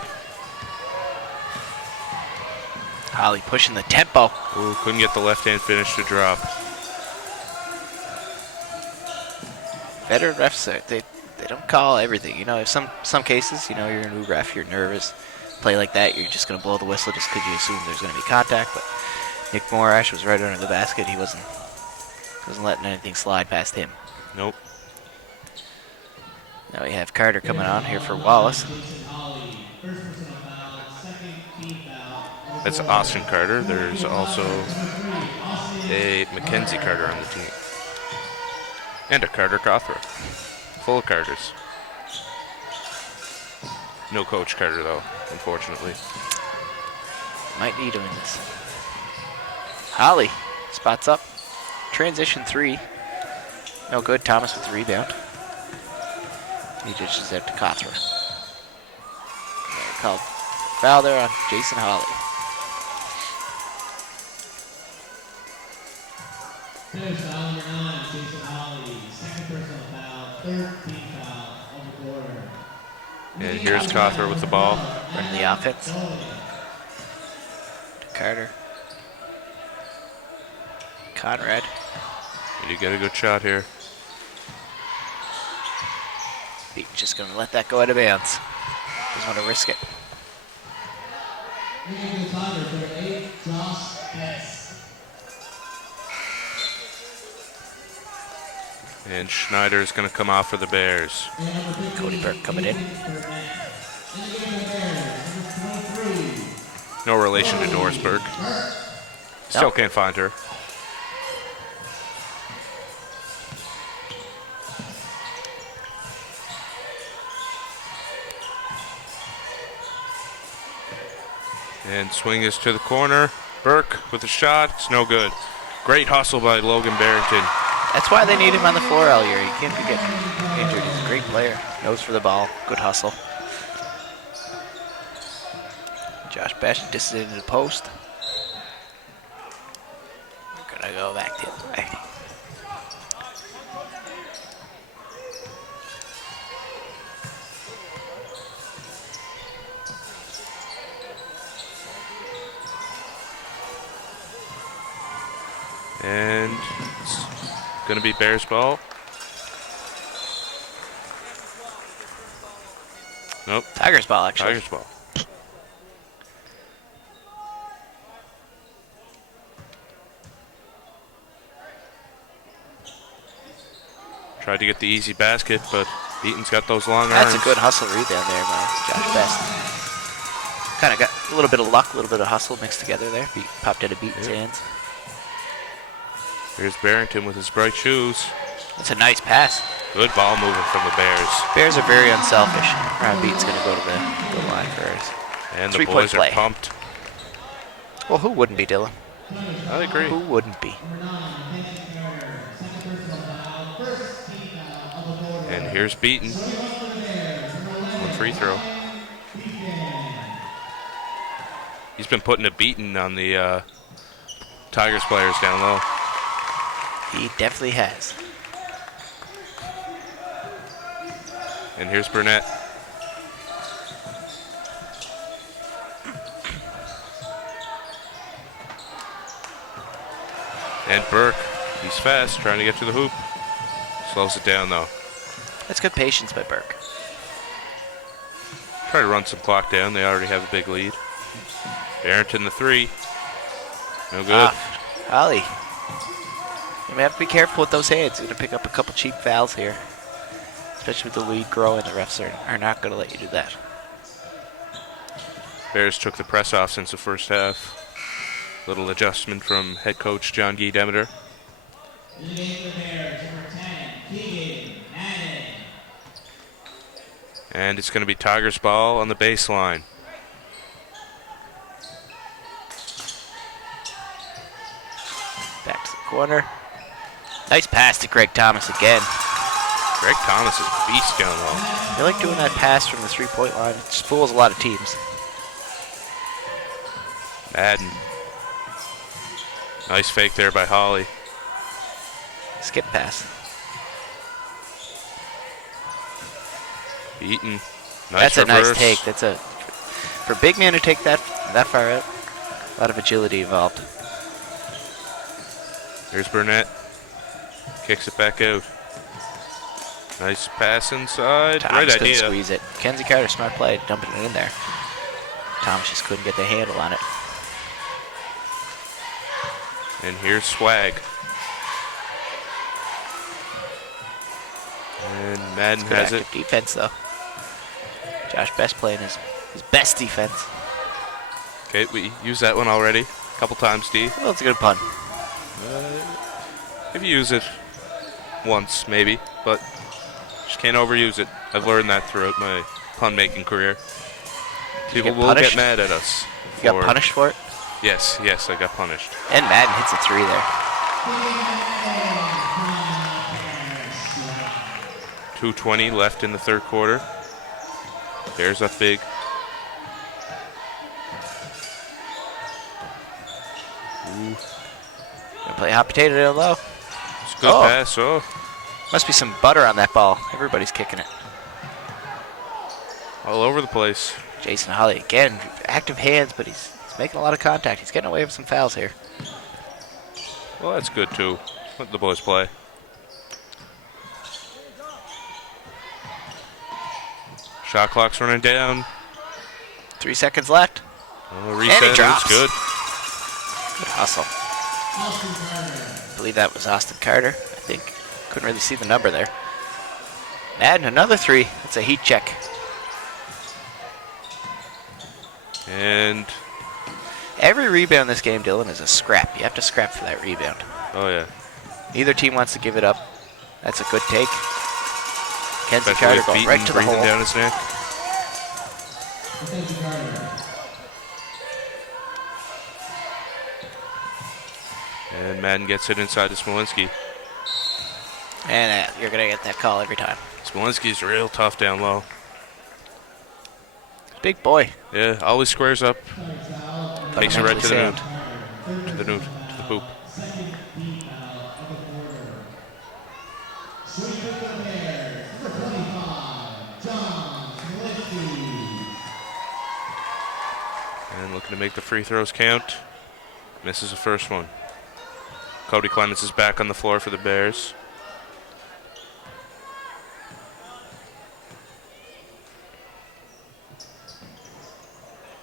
Holly pushing the tempo. Ooh, couldn't get the left-hand finish to drop. Veteran refs, they don't call everything. You know, if some cases, you know, you're a new ref, you're nervous. Play like that, you're just going to blow the whistle just because you assume there's going to be contact. But Nick Morash was right under the basket. He wasn't letting anything slide past him. Nope. Now we have Carter coming on here for Wallace. That's Austin Carter. There's also a Mackenzie Carter on the team. And a Carter Kothra. Full of Carters. No Coach Carter, though, unfortunately. Might need him in this. Holly spots up. Transition 3. No good. Thomas with the rebound. He dishes out to Kothra. Called foul there on Jason Holly. There's foul number 9, Jason Holly. Second personal foul, third team foul on the quarter. And here's Kothra with the ball. Running the offense. To Carter. Conrad. Did you get a good shot here? He's just going to let that go out of bounds. Doesn't want to risk it. Leading the Tigers, number 8, Josh Betts. And Schneider is going to come off for the Bears. And number 15, Cody Burke coming in. Ethan Burnett. Leading the Bears, number 23. No relation to Doris Burke. Still can't find her. And swing is to the corner. Burke with a shot. It's no good. Great hustle by Logan Barrington. That's why they need him on the floor all year. He can't be getting injured. He's a great player. Nose for the ball. Good hustle. Josh Best disses it into the post. We're going to go back the other way. And it's going to be Bears ball. Nope. Tigers ball, actually. Tigers ball. Tried to get the easy basket, but Beaton's got those long arms. That's a good hustle read down there by Josh Best. Kind of got a little bit of luck, a little bit of hustle mixed together there. Popped out of Beaton's hands. Here's Barrington with his bright shoes. That's a nice pass. Good ball movement from the Bears. Bears are very unselfish. Ryan Beaton's going to go to the line first. And the Three-point boys are play. pumped. Well, who wouldn't be, Dylan? I agree. Who wouldn't be? And here's Beaton. One free throw. He's been putting a beating on the Tigers players down low. He definitely has. And here's Burnett. And Burke, he's fast, trying to get to the hoop. Slows it down though. That's good patience by Burke. Try to run some clock down. They already have a big lead. Barrington the three. No good. Holly. You may have to be careful with those hands. You're going to pick up a couple cheap fouls here. Especially with the lead growing. The refs are not going to let you do that. Bears took the press off since the first half. Little adjustment from head coach John Guy Demeter. Leading the Bears, number 10, Keegan Madden. And it's going to be Tigers ball on the baseline. Back to the corner. Nice pass to Greg Thomas again. Greg Thomas is a beast down low. They like doing that pass from the three-point line. It just fools a lot of teams. Madden. Nice fake there by Holly. Skip pass. Beaton. Nice That's a reverse. nice take. That's a for a big man to take that far out. A lot of agility involved. Here's Burnett. Kicks it back out. Nice pass inside. Thomas Right couldn't idea. squeeze it. Kenzie Carter, smart play, dumping it in there. Thomas just couldn't get the handle on it. And here's Swag. And Madden Good has it. active defense though. Josh Best playing his best defense. Okay, we used that one already. A couple times, D. Well, it's a good pun. If you use it once, maybe, but just can't overuse it. I've learned that throughout my pun-making career. People get will punished? get mad at us. You got punished for it? Yes, I got punished. And Madden hits a three there. 2:20 left in the third quarter. Bears up big. Ooh, Gonna play hot potato down low. it's a good Oh. pass. Oh, Must be some butter on that ball. Everybody's kicking it. all over the place. Jason Holly again, active hands, but he's making a lot of contact. He's getting away with some fouls here. Well, that's good too. Let the boys play. Shot clock's running down. 3 seconds left. Oh, reset. drops. It's good. Good hustle. I believe that was Austin Carter, I think. Couldn't really see the number there. Madden, another 3. That's a heat check. And Every rebound in this game, Dylan, is a scrap. You have to scrap for that rebound. oh yeah, Neither team wants to give it up. That's a good take. Kenzie especially Carter with going Beaton right to the breathing hole. down his neck. Mackenzie Carter. And Madden gets it inside to Smolinski. And you're going to get that call every time. Smolinski's real tough down low. Big boy. Yeah, always squares up. Takes it right to the Fundamentally noot. To the noot. To the hoop. Second team foul of the quarter. Swing for the Bears. Number 25, John Smolinski. And looking to make the free throws count. Misses the first one. Cody Clemens is back on the floor for the Bears.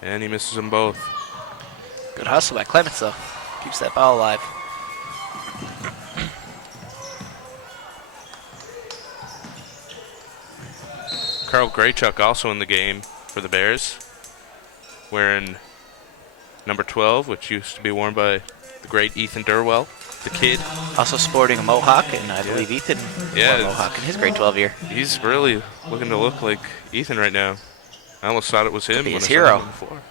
And he misses them both. Good hustle by Clements, though. Keeps that ball alive. Carl Graychuk also in the game for the Bears, wearing number 12, which used to be worn by the great Ethan Durwell, the kid. Also sporting a mohawk, and I believe Ethan Yeah. wore a mohawk in his grade 12 year. He's really looking to look like Ethan right now. I almost thought it was him be when I his saw hero. him on the floor.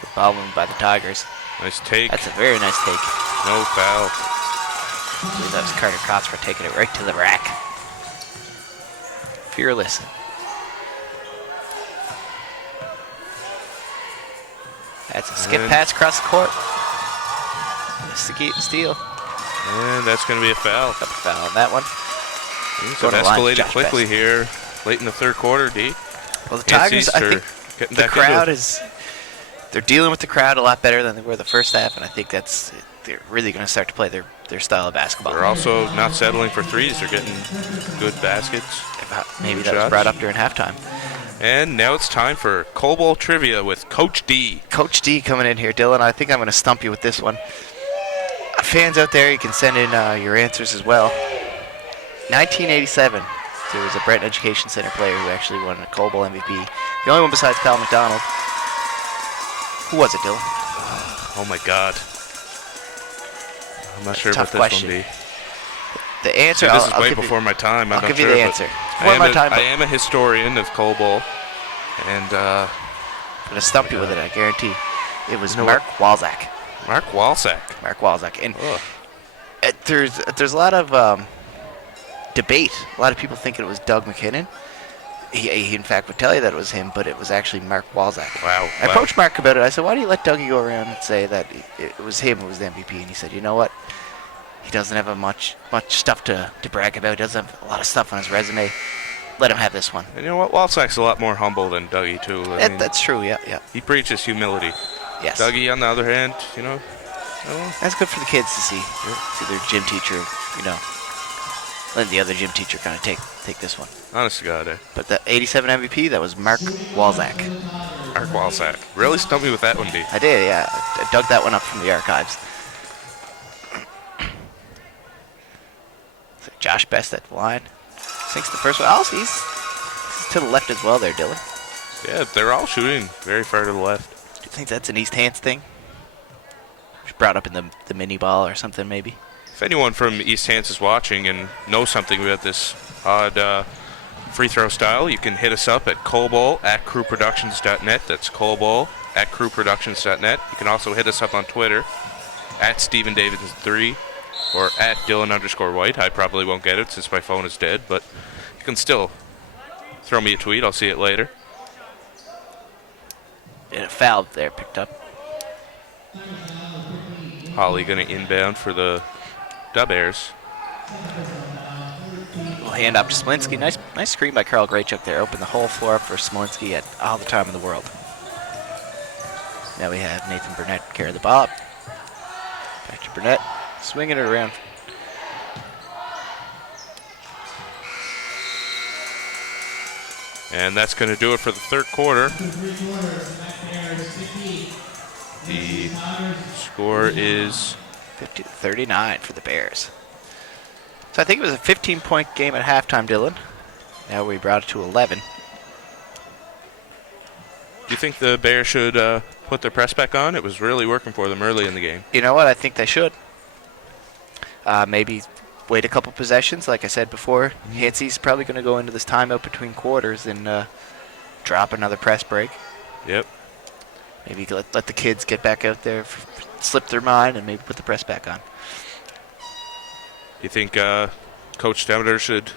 Good ball movement by the Tigers. Nice take. That's a very nice take. No foul. I believe that was Carter Kotz taking it right to the rack. Fearless. That's a skip And- pass across the court. Missed the steal. And that's going to be a foul. Couple foul on that one. Things Go have to the line, escalated Josh quickly Best. here late in the third quarter, D. Well, the Tigers, I think getting the back crowd into it. is, they're dealing with the crowd a lot better than they were the first half, and I think they're really going to start to play their style of basketball. They're also not settling for threes. They're getting good baskets. Maybe good that was shots. brought up during halftime. And now it's time for Cold Bowl Trivia with Coach D. Coach D coming in here. Dylan, I think I'm going to stump you with this one. Fans out there, you can send in your answers as well. 1987, there was a Brent Education Center player who actually won a Cold Bowl MVP. The only one besides Kyle McDonald. Who was it, Dylan? Oh my God. I'm not sure Tough about this question. one, D. The answer, See, this is I'll way give you- before my time. I'm I'll not give sure, you the but answer. I Before am my a- time, I but am a historian of Cold Bowl. And I'm going to stump you with it, I guarantee. It was know Mark Walzak. Mark Walsack. Mark Walzak. And Ugh. there's a lot of debate. A lot of people thinking it was Doug McKinnon. He in fact would tell you that it was him, but it was actually Mark Walzak. Wow. I approached Mark about it. I said, why do you let Dougie go around and say that it was him who was the MVP? And he said, you know what? He doesn't have much stuff to brag about. He doesn't have a lot of stuff on his resume. Let him have this one. And you know what? Walsack's a lot more humble than Dougie, too. I mean, That's true, yeah. he preaches humility. Yes. Dougie, on the other hand, you know, That's good for the kids to see. See their gym teacher, let the other gym teacher kind of take this one. honest to God, But the 87 MVP, that was Mark Walzak. Mark Walsack. Really stumped me with that one, D. I did, yeah. I dug that one up from the archives. So Josh Best at the line. Sinks the first one. Also, he's to the left as well there, Dylan. Yeah, they're all shooting very far to the left. Do you think that's an East Hants thing? Just brought up in the mini ball or something, maybe? If anyone from East Hants is watching and knows something about this odd free throw style, you can hit us up at colebowl@crewproductions.net. That's colebowl@crewproductions.net. You can also hit us up on Twitter at StephenDavidson3 or at Dylan_White. I probably won't get it since my phone is dead, but you can still throw me a tweet. I'll see it later. And a foul there picked up. Holly going to inbound for the Bears. We'll hand up to Smolinski. Nice screen by Carl Graychuk there. Opened the whole floor up for Smolinski at all the time in the world. Now we have Nathan Burnett carry the ball up. Back to Burnett, swinging it around. And that's going to do it for the third quarter. After 3 quarters, the Mac Bears 50. The Tigers score is 50-39 for the Bears. So I think it was a 15-point game at halftime, Dylan. Now we brought it to 11. Do you think the Bears should put their press back on? It was really working for them early in the game. You know what? I think they should. Maybe wait a couple possessions. Like I said before, Hansy's probably going to go into this timeout between quarters and drop another press break. Yep. Maybe let the kids get back out there, slip their mind, and maybe put the press back on. Do you think Coach Demeter should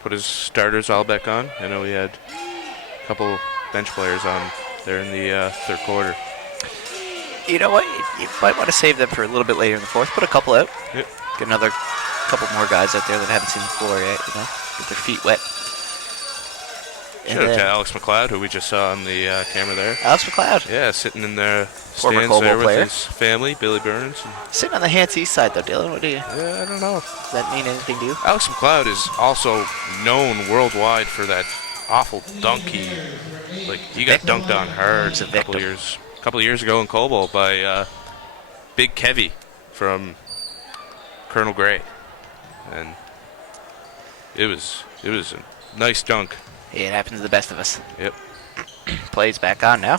put his starters all back on? I know he had a couple bench players on there in the third quarter. You know what? You might want to save them for a little bit later in the fourth. Put a couple out. Yep. Get another couple more guys out there that haven't seen the floor yet, you know, get their feet wet. And Shout out to then Alex McLeod, who we just saw on the camera there. Alex McLeod, Yeah, sitting in the Former stands Cobo there with player. his family, Billy Burns. sitting on the Hants East side though, Dylan. What do you? Yeah, I don't know. Does that mean anything to you? Alex McLeod is also known worldwide for that awful dunk he got dunked on hard He's a a couple victim. of years ago in Cobo by Big Kevy from Colonel Gray, and it was a nice dunk. Yeah, it happens to the best of us. Yep. Plays back on now.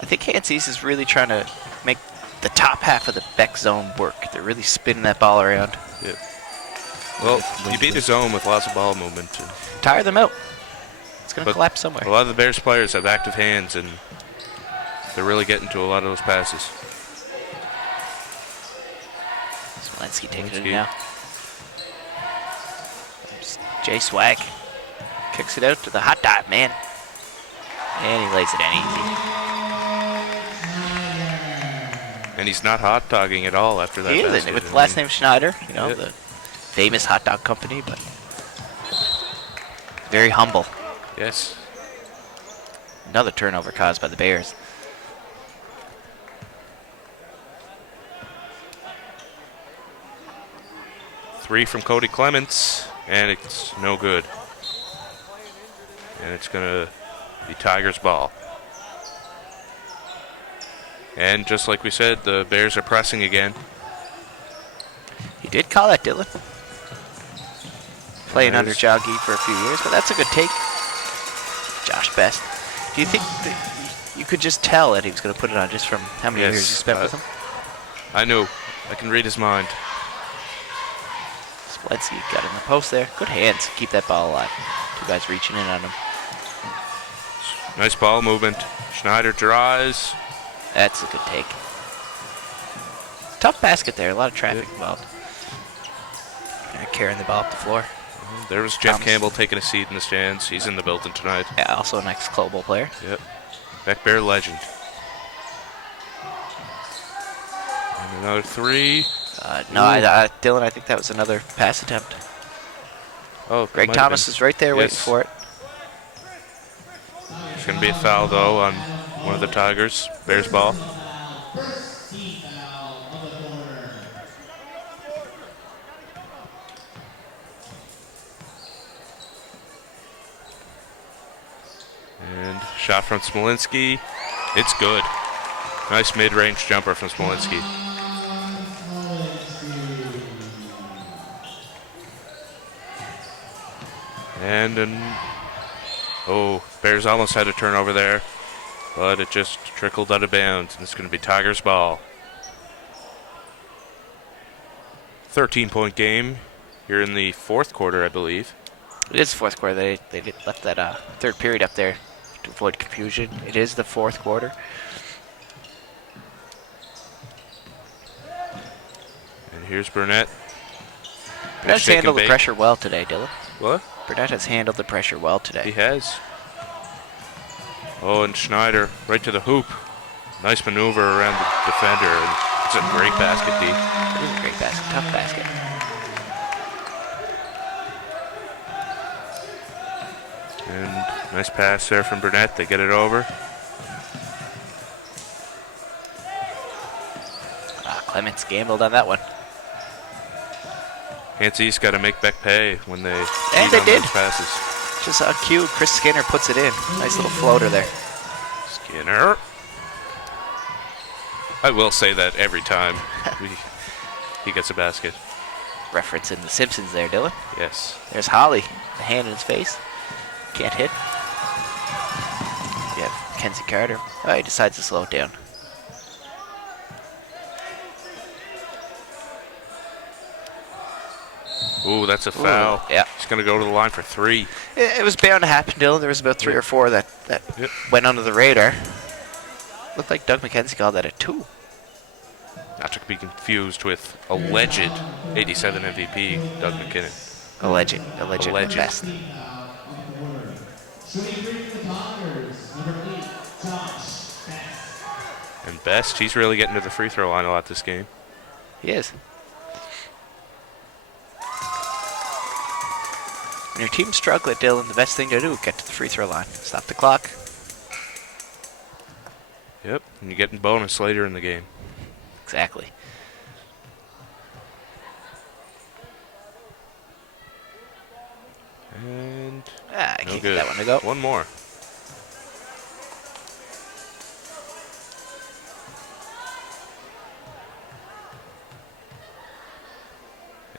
I think Hansies is really trying to make the top half of the Beck zone work. They're really spinning that ball around. Yep. Well, you beat a zone with lots of ball movement. And Tire them out. It's going to But collapse somewhere. a lot of the Bears players have active hands, and they're really getting to a lot of those passes. Smolenski taking it Smolenski. now. Jay Swag kicks it out to the hot dot man. And he lays it in easy. And he's not hot dogging at all after that. He basket. isn't, with I the last mean, name Schneider, you know, Yep. the famous hot dog company, but very humble. Yes. Another turnover caused by the Bears. Three from Cody Clements, and it's no good. And it's going to be Tigers' ball. And just like we said, the Bears are pressing again. He did call that, Dylan. Playing Nice. under Joggy for a few years, but that's a good take. Josh Best. Do you think that you could just tell that he was going to put it on just from how many years you spent with him? I knew. I can read his mind. Smolenski got in the post there. Good hands. Keep that ball alive. Two guys reaching in on him. Nice ball movement. Schneider draws. That's a good take. Tough basket there. A lot of traffic involved. Carrying the ball up the floor. There was Jeff Thomas. Campbell taking a seat in the stands. He's in the building tonight. Yeah, also an ex-Global player. Yep. Beck Bear legend. And another three. No, Dylan, I think that was another pass attempt. Oh, Greg Thomas is right there waiting Yes. for it. It's going to be a foul, though, on one of the Tigers. Bears ball. First team foul of the quarter. And shot from Smolenski. It's good. Nice mid-range jumper from Smolenski. And Bears almost had a turnover there, but it just trickled out of bounds, and it's going to be Tigers ball. 13-point game here in the fourth quarter, I believe. It is the fourth quarter. They left that third period up there to avoid confusion. It is the fourth quarter. And here's Burnett. Burnett's Shake and handled the bake. pressure well today, Dylan. What? Burnett has handled the pressure well He today. has. Oh, and Schneider right to the hoop. Nice maneuver around the defender, and it's a great basket, D. It is a great basket. Tough basket. And nice pass there from Burnett. They get it over. Clements gambled on that one. Hansi's got to make Beck pay when they And feed they on did. those passes. Just on cue, Chris Skinner puts it in. Nice little floater there. Skinner. I will say that every time he gets a basket. Referencing The Simpsons there, Dylan. Yes. There's Holly, the hand in his face. Can't hit. You have Kenzie Carter. Oh, he decides to slow it down. Ooh, that's a foul. Yeah. He's going to go to the line for 3. It was bound to happen, Dylan. There was about 3 or 4 that Yep. went under the radar. Looked like Doug McKenzie called that a 2. Not to be confused with alleged 87 MVP Doug McKinnon. Alleged Alleged. best. Shooting three for the Tigers. Number 8, Josh Best. And Best, he's really getting to the free throw line a lot this game. He is. When your team's struggling, Dylan, the best thing to do is get to the free throw line. Stop the clock. Yep, and you're getting bonus later in the game. Exactly. And I no can't good. get that one to go. One more.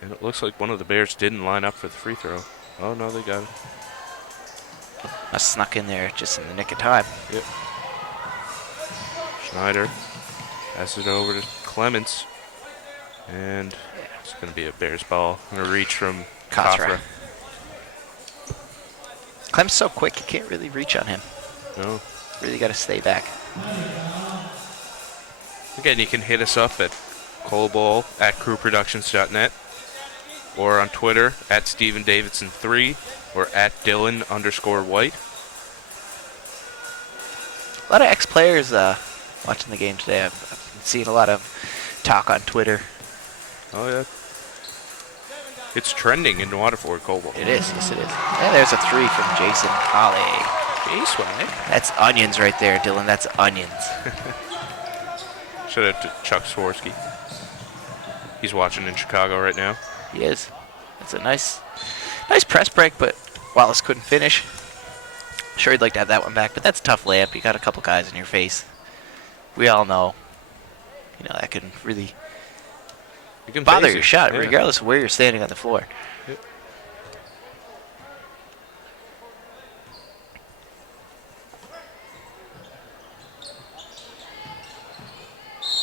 And it looks like one of the Bears didn't line up for the free throw. Oh, no, they got it. I snuck in there just in the nick of time. Yep. Schneider passes it over to Clements. And it's going to be a Bears ball. And a reach from Kothra. Kothra. Clem's so quick, you can't really reach on him. No. Really got to stay back. Again, you can hit us up at coleball at crewproductions.net or on Twitter at StephenDavidson3 or at Dylan_White. A lot of ex-players watching the game today. I've seen a lot of talk on Twitter. Oh, yeah. It's trending in Waterford Cobalt. It is, yes it is. And there's a 3 from Jason Holly. Ace one, eh? That's onions right there, Dylan. That's onions. Shout out to Chuck Swirsky. He's watching in Chicago right now. He is. It's a nice press break, but Wallace couldn't finish. Sure, he'd like to have that one back, but that's a tough layup. You got a couple guys in your face. We all know, that can really You can bother phase your it. shot, Yeah. regardless of where you're standing on the floor. Yep.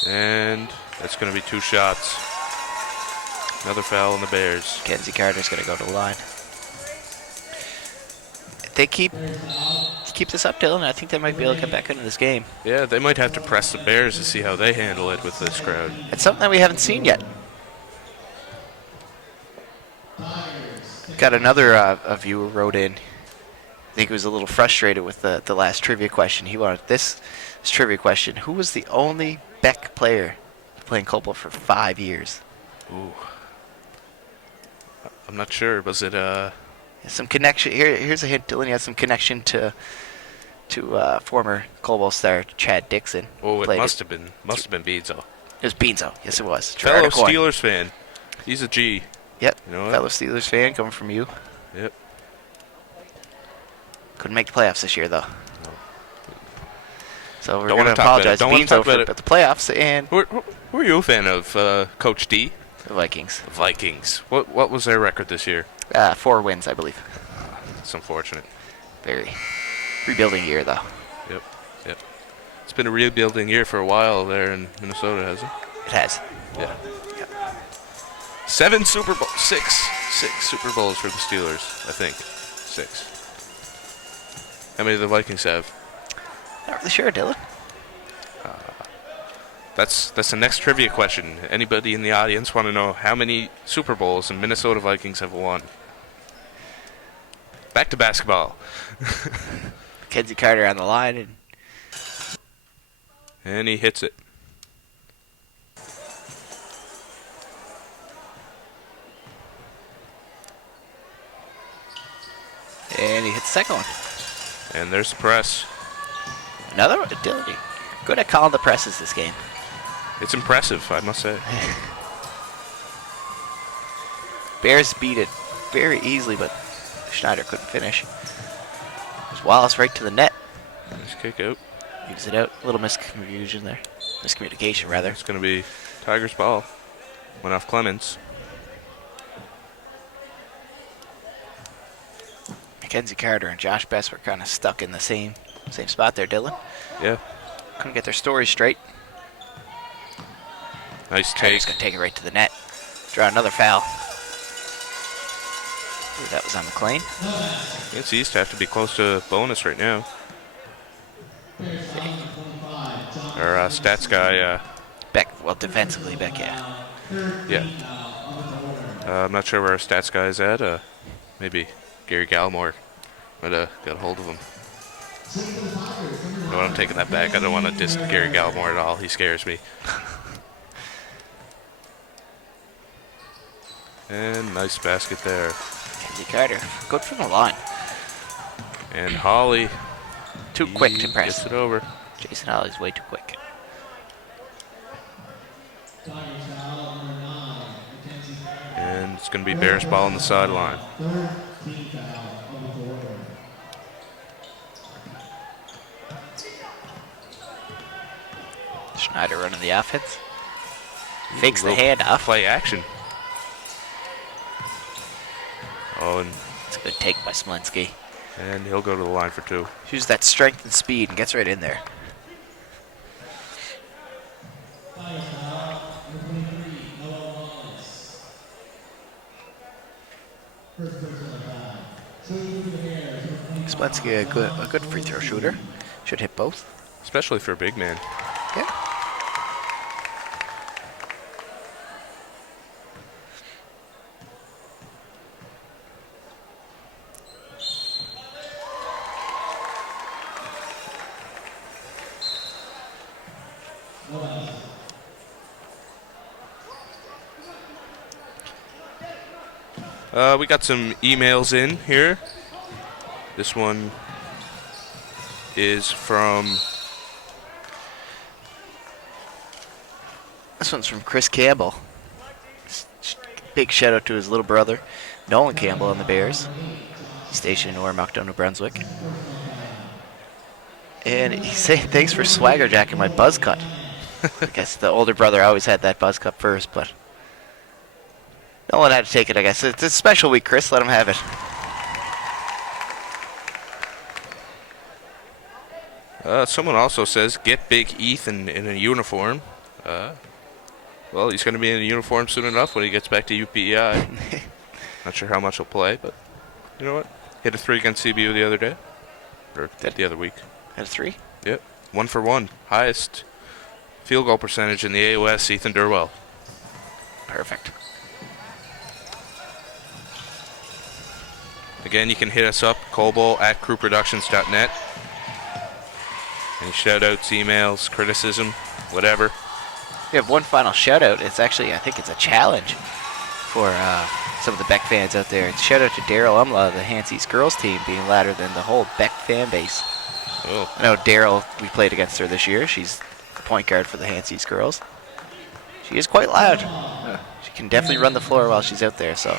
And that's going to be 2 shots. Another foul on the Bears. Kenzie Carter's going to go to the line. If they keep this up, Dylan, I think they might be able to get back into this game. Yeah, they might have to press the Bears to see how they handle it with this crowd. It's something that we haven't seen yet. Got another a viewer wrote in. I think he was a little frustrated with the last trivia question. He wanted this trivia question. Who was the only Beck player playing Cobalt for 5 years? Ooh. I'm not sure. Was it Some connection. Here's a hint. Dylan has some connection to former Cobalt star Chad Dixon. Oh, it Played must have been Beadzo. It was Beanzo. Yes, it was. Fellow Gerard Coyne. Steelers fan. He's a G. Yep. You know what? Fellow Steelers fan coming from you. Yep. Couldn't make the playoffs this year, though. So we're Don't going wanna to talk about it. apologize to Don't wanna Beanzo talk about for it. but the playoffs and Who are you a fan of? Coach D? the Vikings. The Vikings. What was their record this year? 4 wins, I believe. It's unfortunate. Very rebuilding year, though. Yep. It's been a rebuilding year for a while there in Minnesota, hasn't It has. it? Yeah. 6 Super Bowls for the Steelers, I think. 6. How many do the Vikings have? Not really sure, Dylan. That's the next trivia question. Anybody in the audience want to know how many Super Bowls the Minnesota Vikings have won? Back to basketball. Kenzie Carter on the line, And he hits it. And he hits the second one. And there's the press. Another one. Dylan, you're good at calling the presses this game. It's impressive, I must say. Bears beat it very easily, but Schneider couldn't finish. There's Wallace right to the net. Nice kick out. Leaves it out. A little miscommunication there. Miscommunication, rather. It's going to be Tigers' ball. Went off Clemens. Mackenzie Carter and Josh Best were kind of stuck in the same spot there, Dylan. Yeah. Couldn't get their stories straight. Nice Carter's take. going to take it right to the net. Draw another foul. Ooh, that was on McLean. It's East have to be close to bonus right now. Our stats guy, Beck, well, defensively, Beck, yeah. yeah. I'm not sure where our stats guy is at. Maybe Gary Gallimore might have got a hold of him. No, I'm taking that back. I don't want to diss Gary Gallimore at all. He scares me. And nice basket there. Mackenzie Carter, good from the line. And Holly. Too quick to he press. Gets it over. Jason Holly's way too quick. And it's going to be Bears ball on the sideline. Schneider running the offense. Fakes the Real handoff. Play action. Oh, It's a good take by Smolinski. and he'll go to the line for two. Uses that strength and speed and gets right in there. Smolinski, a good free throw shooter. Should hit both. Especially for a big man. Yeah. We got some emails in here. This one is from... This one's from Chris Campbell. Big shout out to his little brother, Nolan Campbell, on the Bears. Stationed in Ormoc, New Brunswick. And he said, thanks for swagger jacking my buzz cut. I guess the older brother always had that buzz cut first, but Nolan had to take it, I guess. It's a special week, Chris. Let him have it. Someone also says, get Big Ethan in a uniform. Well, he's going to be in a uniform soon enough when he gets back to UPEI. Not sure how much he'll play, but you know what? Hit a 3 against CBU the other day. Or the other week. Had a 3? Yep. 1 for 1. Highest field goal percentage in the AOS, Ethan Durwell. Perfect. Again, you can hit us up, colbo@crewproductions.net. Any shout-outs, emails, criticism, whatever. We have one final shout out. It's actually, I think it's a challenge for some of the Beck fans out there. It's shout out to Daryl Umla of the Hanseys girls team being louder than the whole Beck fan base. Oh, I know Daryl, we played against her this year. She's the point guard for the Hanseys girls. She is quite loud. She can definitely run the floor while she's out there, so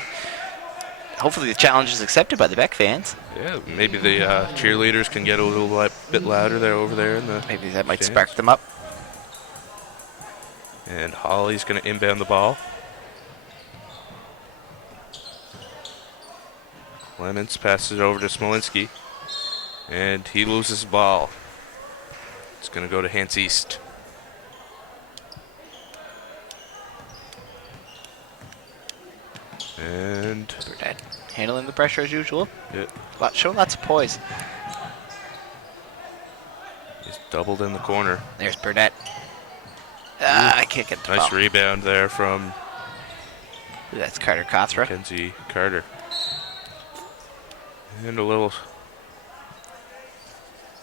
hopefully the challenge is accepted by the Beck fans. yeah. Maybe the cheerleaders can get a little bit louder there over there in the. Maybe that might stands. spark them up. And Holly's going to inbound the ball. Clements passes it over to Smolinski. And he loses the ball. It's going to go to Hans East. And Burnett handling the pressure as usual. yeah, Showing lots of poise. he's doubled in the corner. There's Burnett. I can't get the Nice ball. rebound there from Ooh, that's Carter Kothra. Kenzie Carter. And a little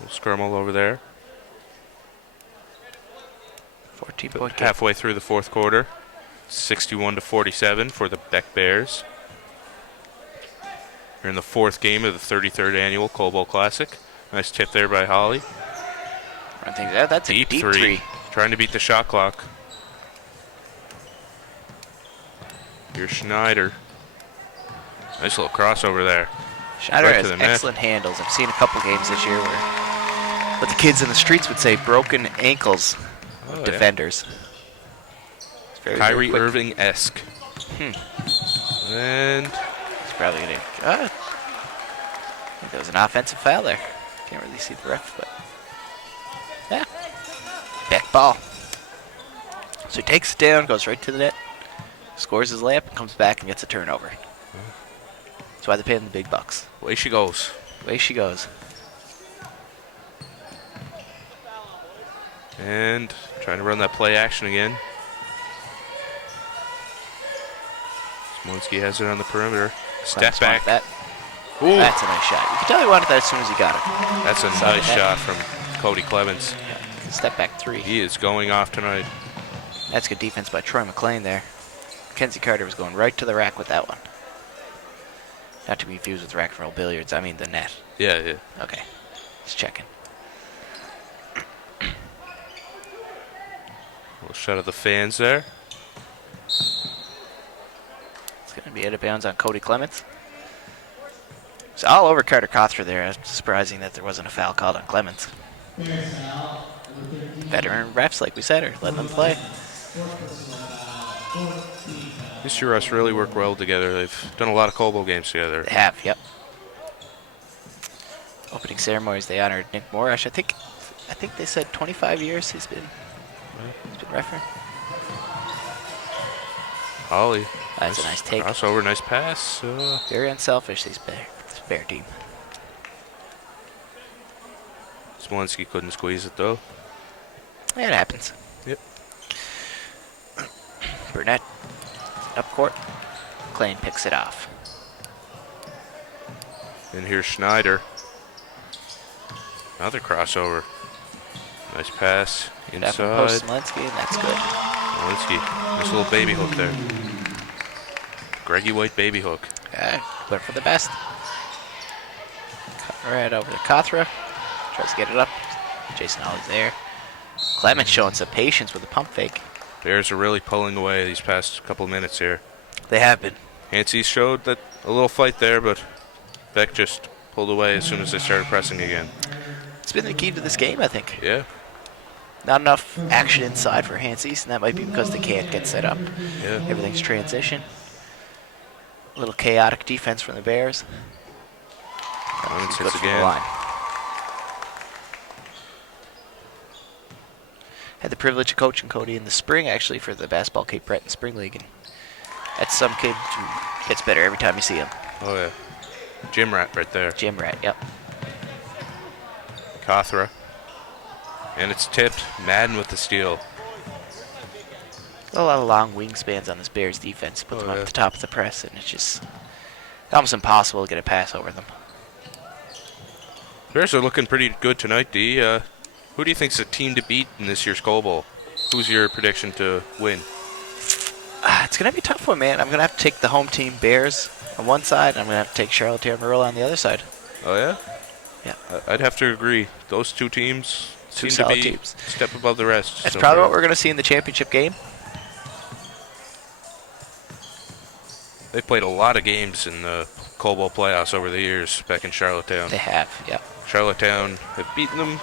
scramble over there. 14-point game. Halfway through the fourth quarter, 61-47 for the Beck Bears. We're in the fourth game of the 33rd annual Cold Classic. Nice tip there by Holly. Run things out. That's a deep three. Trying to beat the shot clock. Here's Schneider. Nice little crossover there. Schneider Right has to the net. excellent handles. I've seen a couple games this year where what the kids in the streets would say broken ankles of Oh, yeah. defenders. It's very, very Kyrie quick. Irving-esque. And He's probably going to... I think there was an offensive foul there. Can't really see the ref, but... Yeah. Back ball. So he takes it down, goes right to the net, scores his layup, and comes back and gets a turnover. That's why they pay him the big bucks. away she goes. Away she goes. And trying to run that play action again. Smolinski has it on the perimeter. Step back. That. Ooh, That's a nice shot. You can tell he wanted that as soon as he got it. that's a Saw nice that. shot from Cody Clemens. Step back three. He is going off tonight. That's good defense by Troy McLean there. Mackenzie Carter was going right to the rack with that one. Not to be confused with rack and roll billiards. I mean the net. Yeah, yeah. Okay. Just checking. Little shot of the fans there. It's going to be out of bounds on Cody Clements. It's all over Carter Cothra there. It's surprising that there wasn't a foul called on Clements. Veteran refs, like we said, are letting them play. These two refs really work well together. They've done a lot of Cold games together. They have, yep. Opening ceremonies, they honored Nick Morash. I think they said 25 years he's been refereeing. Holly. That's a nice take. Crossover, nice pass. Very unselfish, these Bear team. Smolinski couldn't squeeze it though. Yeah, it happens. Yep. Burnett up court. McLean picks it off. And here's Schneider. Another crossover. Nice pass That from post inside. Smolinski, and that's good. Smolinski. Nice little baby hook there. Greggy White baby hook. Yeah, went for the best. Right over to Cothra. Tries to get it up. Jason Holly's there. Clemens showing some patience with the pump fake. Bears are really pulling away these past couple minutes here. They have been. Hansi showed that a little fight there, but Beck just pulled away as soon as they started pressing again. It's been the key to this game, I think. Yeah. Not enough action inside for Hansies, and that might be because they can't get set up. Yeah. Everything's transition. A little chaotic defense from the Bears. Clemens Good hits from the again. line. Had the privilege of coaching Cody in the spring, actually, for the Basketball Cape Breton Spring League. And that's some kid who gets better every time you see him. Oh yeah. Gym rat right there. Jim Rat, yep. Cothra. And it's tipped. Madden with the steal. A lot of long wingspans on this Bears defense. Put them up yeah. at the top of the press, and it's just almost impossible to get a pass over them. Bears are looking pretty good tonight, D. Who do you think's the team to beat in this year's Cold Bowl? Who's your prediction to win? It's going to be a tough one, man. I'm going to have to take the home team Bears on one side, and I'm going to have to take Charlottetown Marilla on the other side. Oh, yeah? Yeah. I'd have to agree. Those two teams Two seem to solid be teams. a step above the rest. That's so probably far. what we're going to see in the championship game. They've played a lot of games in the Cold Bowl playoffs over the years back in Charlottetown. They have, yeah. Charlottetown have beaten them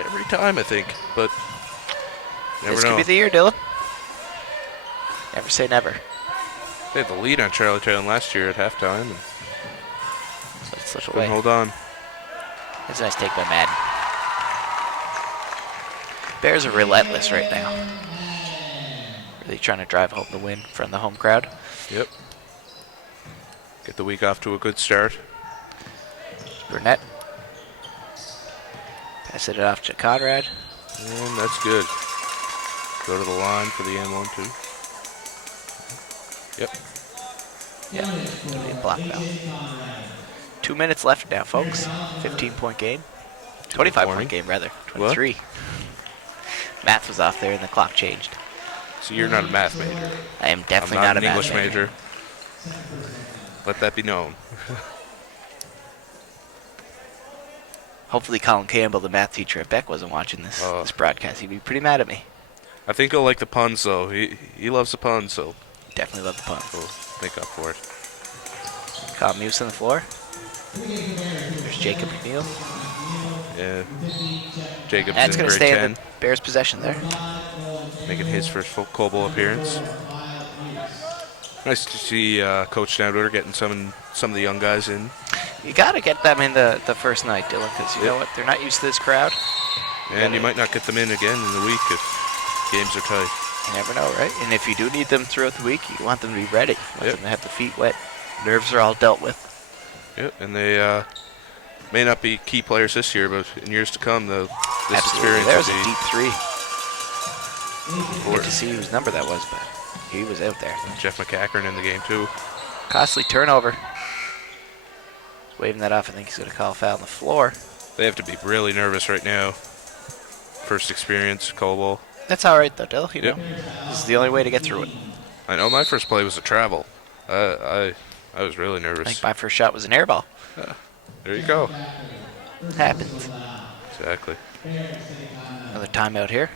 every time, I think, but never This know. could be the year, Dylan. Never say never. They had the lead on Charlottetown last year at halftime and But it's such a couldn't way. hold on. That's a nice take by Madden. Bears are relentless right now. Really trying to drive home the win from the home crowd. Yep. Get the week off to a good start. Burnett. Pass it off to Conrad. And that's good. Go to the line for the N1 too. Yep. Yeah, it'll be a block now. 2 minutes left now, folks. 15-point game. 25-point game, rather. 23. Math was off there and the clock changed. So you're not a math major. I am definitely I'm not not an a math English major. Let that be known. Hopefully Colin Campbell, the math teacher at Beck, wasn't watching this broadcast. He'd be pretty mad at me. I think he'll like the puns, though. He loves the puns, so Definitely love the pun. we'll make up for it. Caught Muse on the floor. There's Jacob McNeil. Yeah. Jacob's That's in going to grade stay 10, in the Bears' possession there. making his first full Cobo appearance. Nice to see Coach Snowdwater getting some of the young guys in. You got to get them in the first night, Dylan, because you know what? They're not used to this crowd. And you might not get them in again in the week if games are tight. You never know, right? And if you do need them throughout the week, you want them to be ready. You want them to have the feet wet. Nerves are all dealt with. Yep, and they may not be key players this year, but in years to come, this Absolutely. experience There's will a be deep three. Good to see whose number that was, but he was out there. Jeff McCackern in the game, too. Costly turnover. Waving that off. I think he's going to call a foul on the floor. They have to be really nervous right now. First experience, Cobo. That's all right, though, Dill. You Yep. know, this is the only way to get through it. I know my first play was a travel. I was really I nervous. think my first shot was an air ball. There you go. It happens. Exactly. Another timeout here.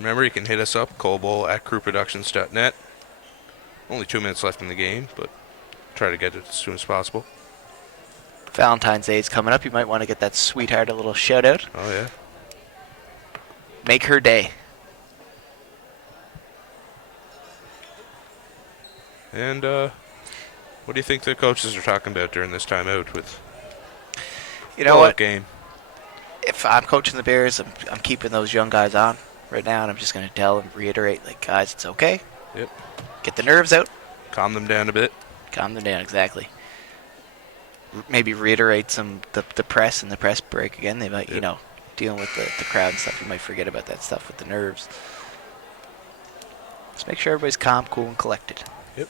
Remember, you can hit us up, Cobo at crewproductions.net. Only 2 minutes left in the game, but try to get it as soon as possible. Valentine's Day is coming up. You might want to get that sweetheart a little shout out. Oh, yeah. Make her day. And what do you think the coaches are talking about during this timeout with You know blowout what? game? If I'm coaching the Bears, I'm keeping those young guys on right now, and I'm just going to tell them, reiterate, like, guys, it's okay. Yep. Get the nerves out. Calm them down a bit. Calm them down, exactly. Maybe reiterate the press and the press break again. They might, you know, dealing with the crowd and stuff, you might forget about that stuff with the nerves. Let's make sure everybody's calm, cool, and collected. Yep.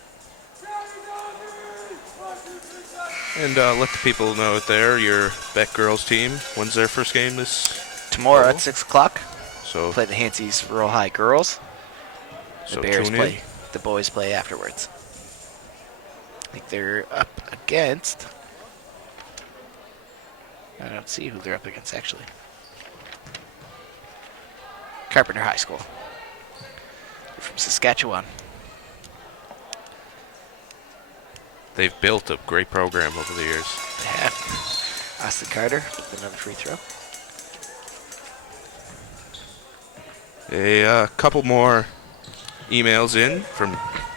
And let the people know out there, your Beck girls team, when's their first game this? Tomorrow Oh. at 6 o'clock, So, play the Hanseys Rural High girls. The so Bears tune play. in. The boys play afterwards. I think they're up against. I don't see who they're up against actually. Carpenter High School. They're from Saskatchewan. They've built a great program over the years. They have Austin Carter with another free throw. A couple more emails in,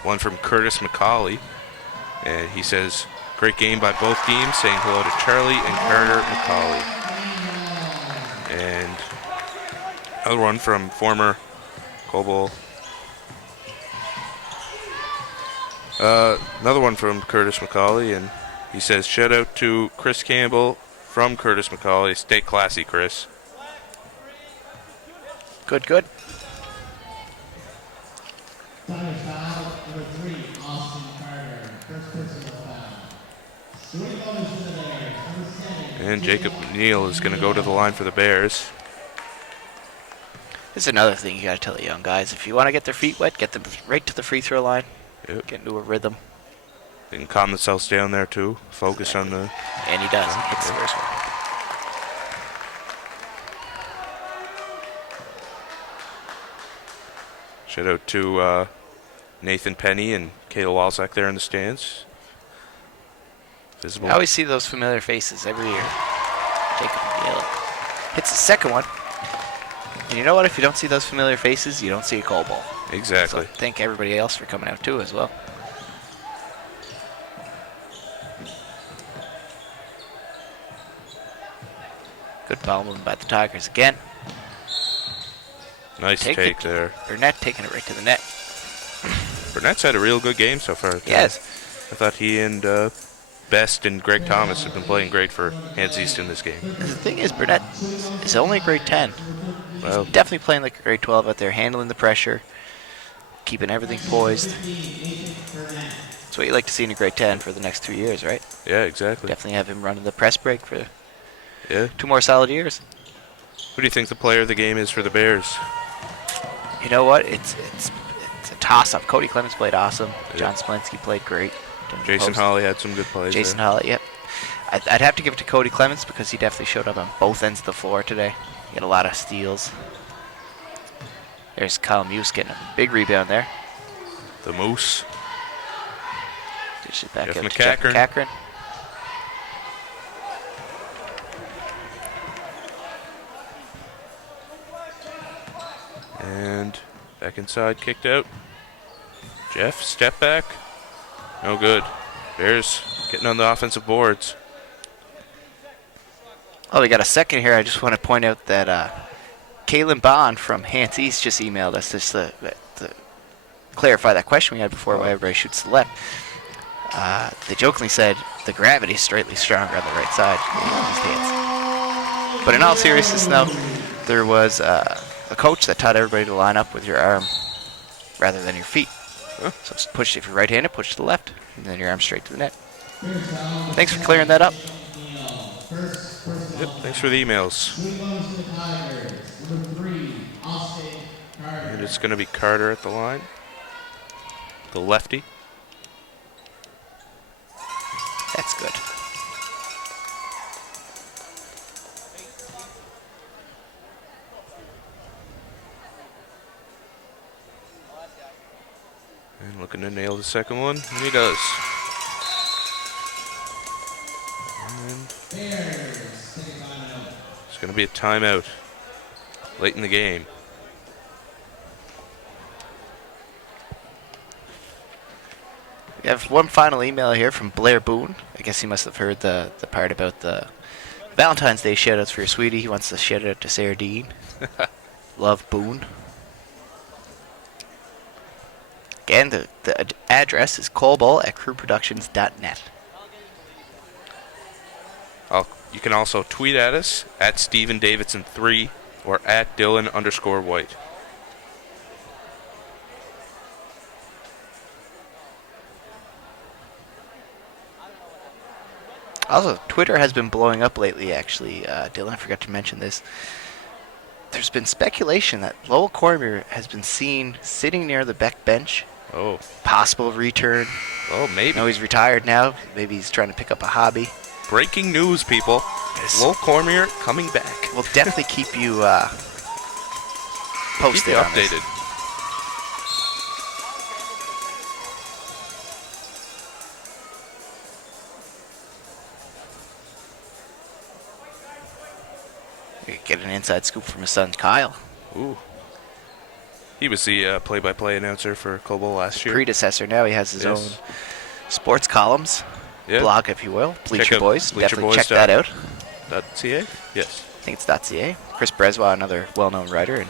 one from Curtis McCauley, and he says, great game by both teams, saying hello to Charlie and Carter McCauley. And another one from former Cobo. Another one from Curtis McCauley, and he says, shout out to Chris Campbell from Curtis McCauley. Stay classy, Chris. Good, good. Thunder foul number 3, Austin Carter. First personal foul. Shooting bonus for the Bears. Number 7. And Jacob Neal is going to go to the line for the Bears. This is another thing you got to tell the young guys. If you want to get their feet wet, get them right to the free throw line. Yep. Get into a rhythm. They can calm themselves down there too. Focus on the. And he does. He hits the first one. Shout out to Nathan Penny and Kayla Walzak there in the stands. Visible. I always see those familiar faces every year. Jacob McNeil hits the second one. And you know what? If you don't see those familiar faces, you don't see a goal ball. Exactly. So thank everybody else for coming out too as well. Good ball movement by the Tigers again. Nice Take take it. there. Burnett taking it right to the net. Burnett's had a real good game so far. Yes. I thought he and Best and Greg Thomas have been playing great for Hans East in this game. The thing is, Burnett is only grade 10. Well, Definitely playing like a grade 12 out there, handling the pressure, keeping everything poised. That's what you like to see in a grade 10 for the next 2 years, right? yeah, exactly. Definitely have him running the press break for Yeah. 2 more solid years. Who do you think the player of the game is for the Bears? You know what? It's a toss-up. Cody Clemens played awesome. Yeah. John Splensky played great. Jason Holly had some good plays. Jason there. Hollett, yep. I'd have to give it to Cody Clements because he definitely showed up on both ends of the floor today. He had a lot of steals. There's Kyle Muse getting a big rebound there. The Moose. Dish it back Jeff out to Jeff McCachran. McCachran. And back inside, kicked out. Jeff, step back. No good. Bears getting on the offensive boards. Oh, we got a second here. I just want to point out that Kaylin Bond from Hans East just emailed us just to clarify that question we had before why everybody shoots to the left. They jokingly said the gravity is slightly stronger on the right side of these hands. But in all seriousness, though, there was a coach that taught everybody to line up with your arm rather than your feet. So it's push, if you're right-handed, push to the left, and then your arm straight to the net. Thanks for clearing that up. Yep, thanks for the emails. And it's going to be Carter at the line. The lefty. That's good. And looking to nail the second one, and he does. And it's going to be a timeout late in the game. We have one final email here from Blair Boone. I guess he must have heard the part about the Valentine's Day shoutouts for your sweetie. He wants to shout out to Sarah Dean. Love Boone. Again, the address is coleball@crewproductions.net. You can also tweet at us at StephenDavidson3 or at Dylan_White. Also, Twitter has been blowing up lately, actually. Dylan, I forgot to mention this. There's been speculation that Lowell Cormier has been seen sitting near the Beck bench. Oh. Possible return. Oh, maybe. No, he's retired now. Maybe he's trying to pick up a hobby. Breaking news, people. Yes. Lowell Cormier coming back. We'll definitely keep you posted Keep you on this. updated. We could get an inside scoop from his son, Kyle. Ooh. He was the play-by-play announcer for Cobo last year. Predecessor. Now he has his Yes. own sports columns. Yeah. Blog, if you will. Bleacher out Boys. Definitely check bleacherboys that out. .ca? Yes. I think it's .ca. Chris Breswa, another well-known writer, and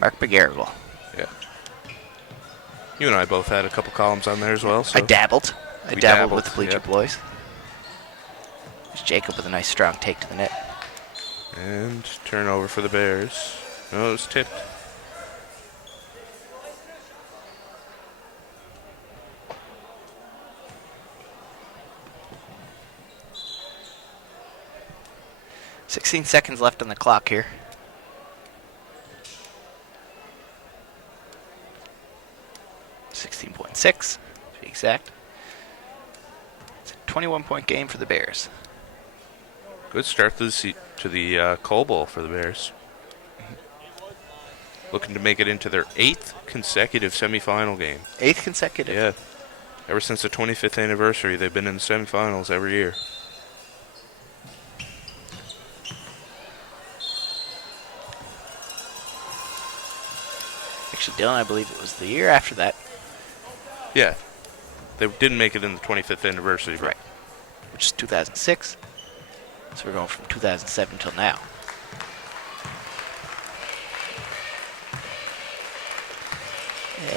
Mark McGarrigle. Yeah. You and I both had a couple columns on there as well. So I dabbled. I We dabbled with the Bleacher yep. Boys. There's Jacob with a nice strong take to the net. And turnover for the Bears. No, it was tipped. "16 seconds left on the clock here. .6 to be exact. It's a 21-point game for the Bears. Good start to the Cole Bowl for the Bears. Looking to make it into their 8th consecutive semifinal game. 8th consecutive. Yeah. Ever since the 25th anniversary, they've been in the semifinals every year. Actually, Dylan, I believe it was the year after that. Yeah. They didn't make it in the 25th anniversary. But Right. Which is 2006. So we're going from 2007 until now.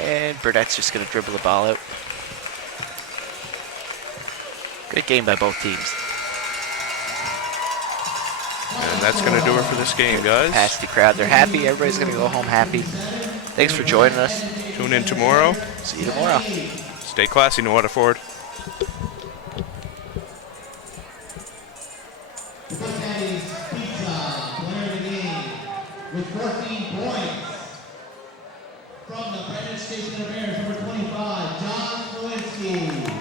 And Burnett's just going to dribble the ball out. Good game by both teams. And that's going to do it for this game, guys. Capacity crowd, they're happy. Everybody's going to go home happy. Thanks for joining us. Tune in tomorrow. See you tomorrow. Stay classy, Waterford. The Buckeyes Pizza, winner of the game, with 14 points. From the Brandon Station Bears, number 25, John Lewinsky.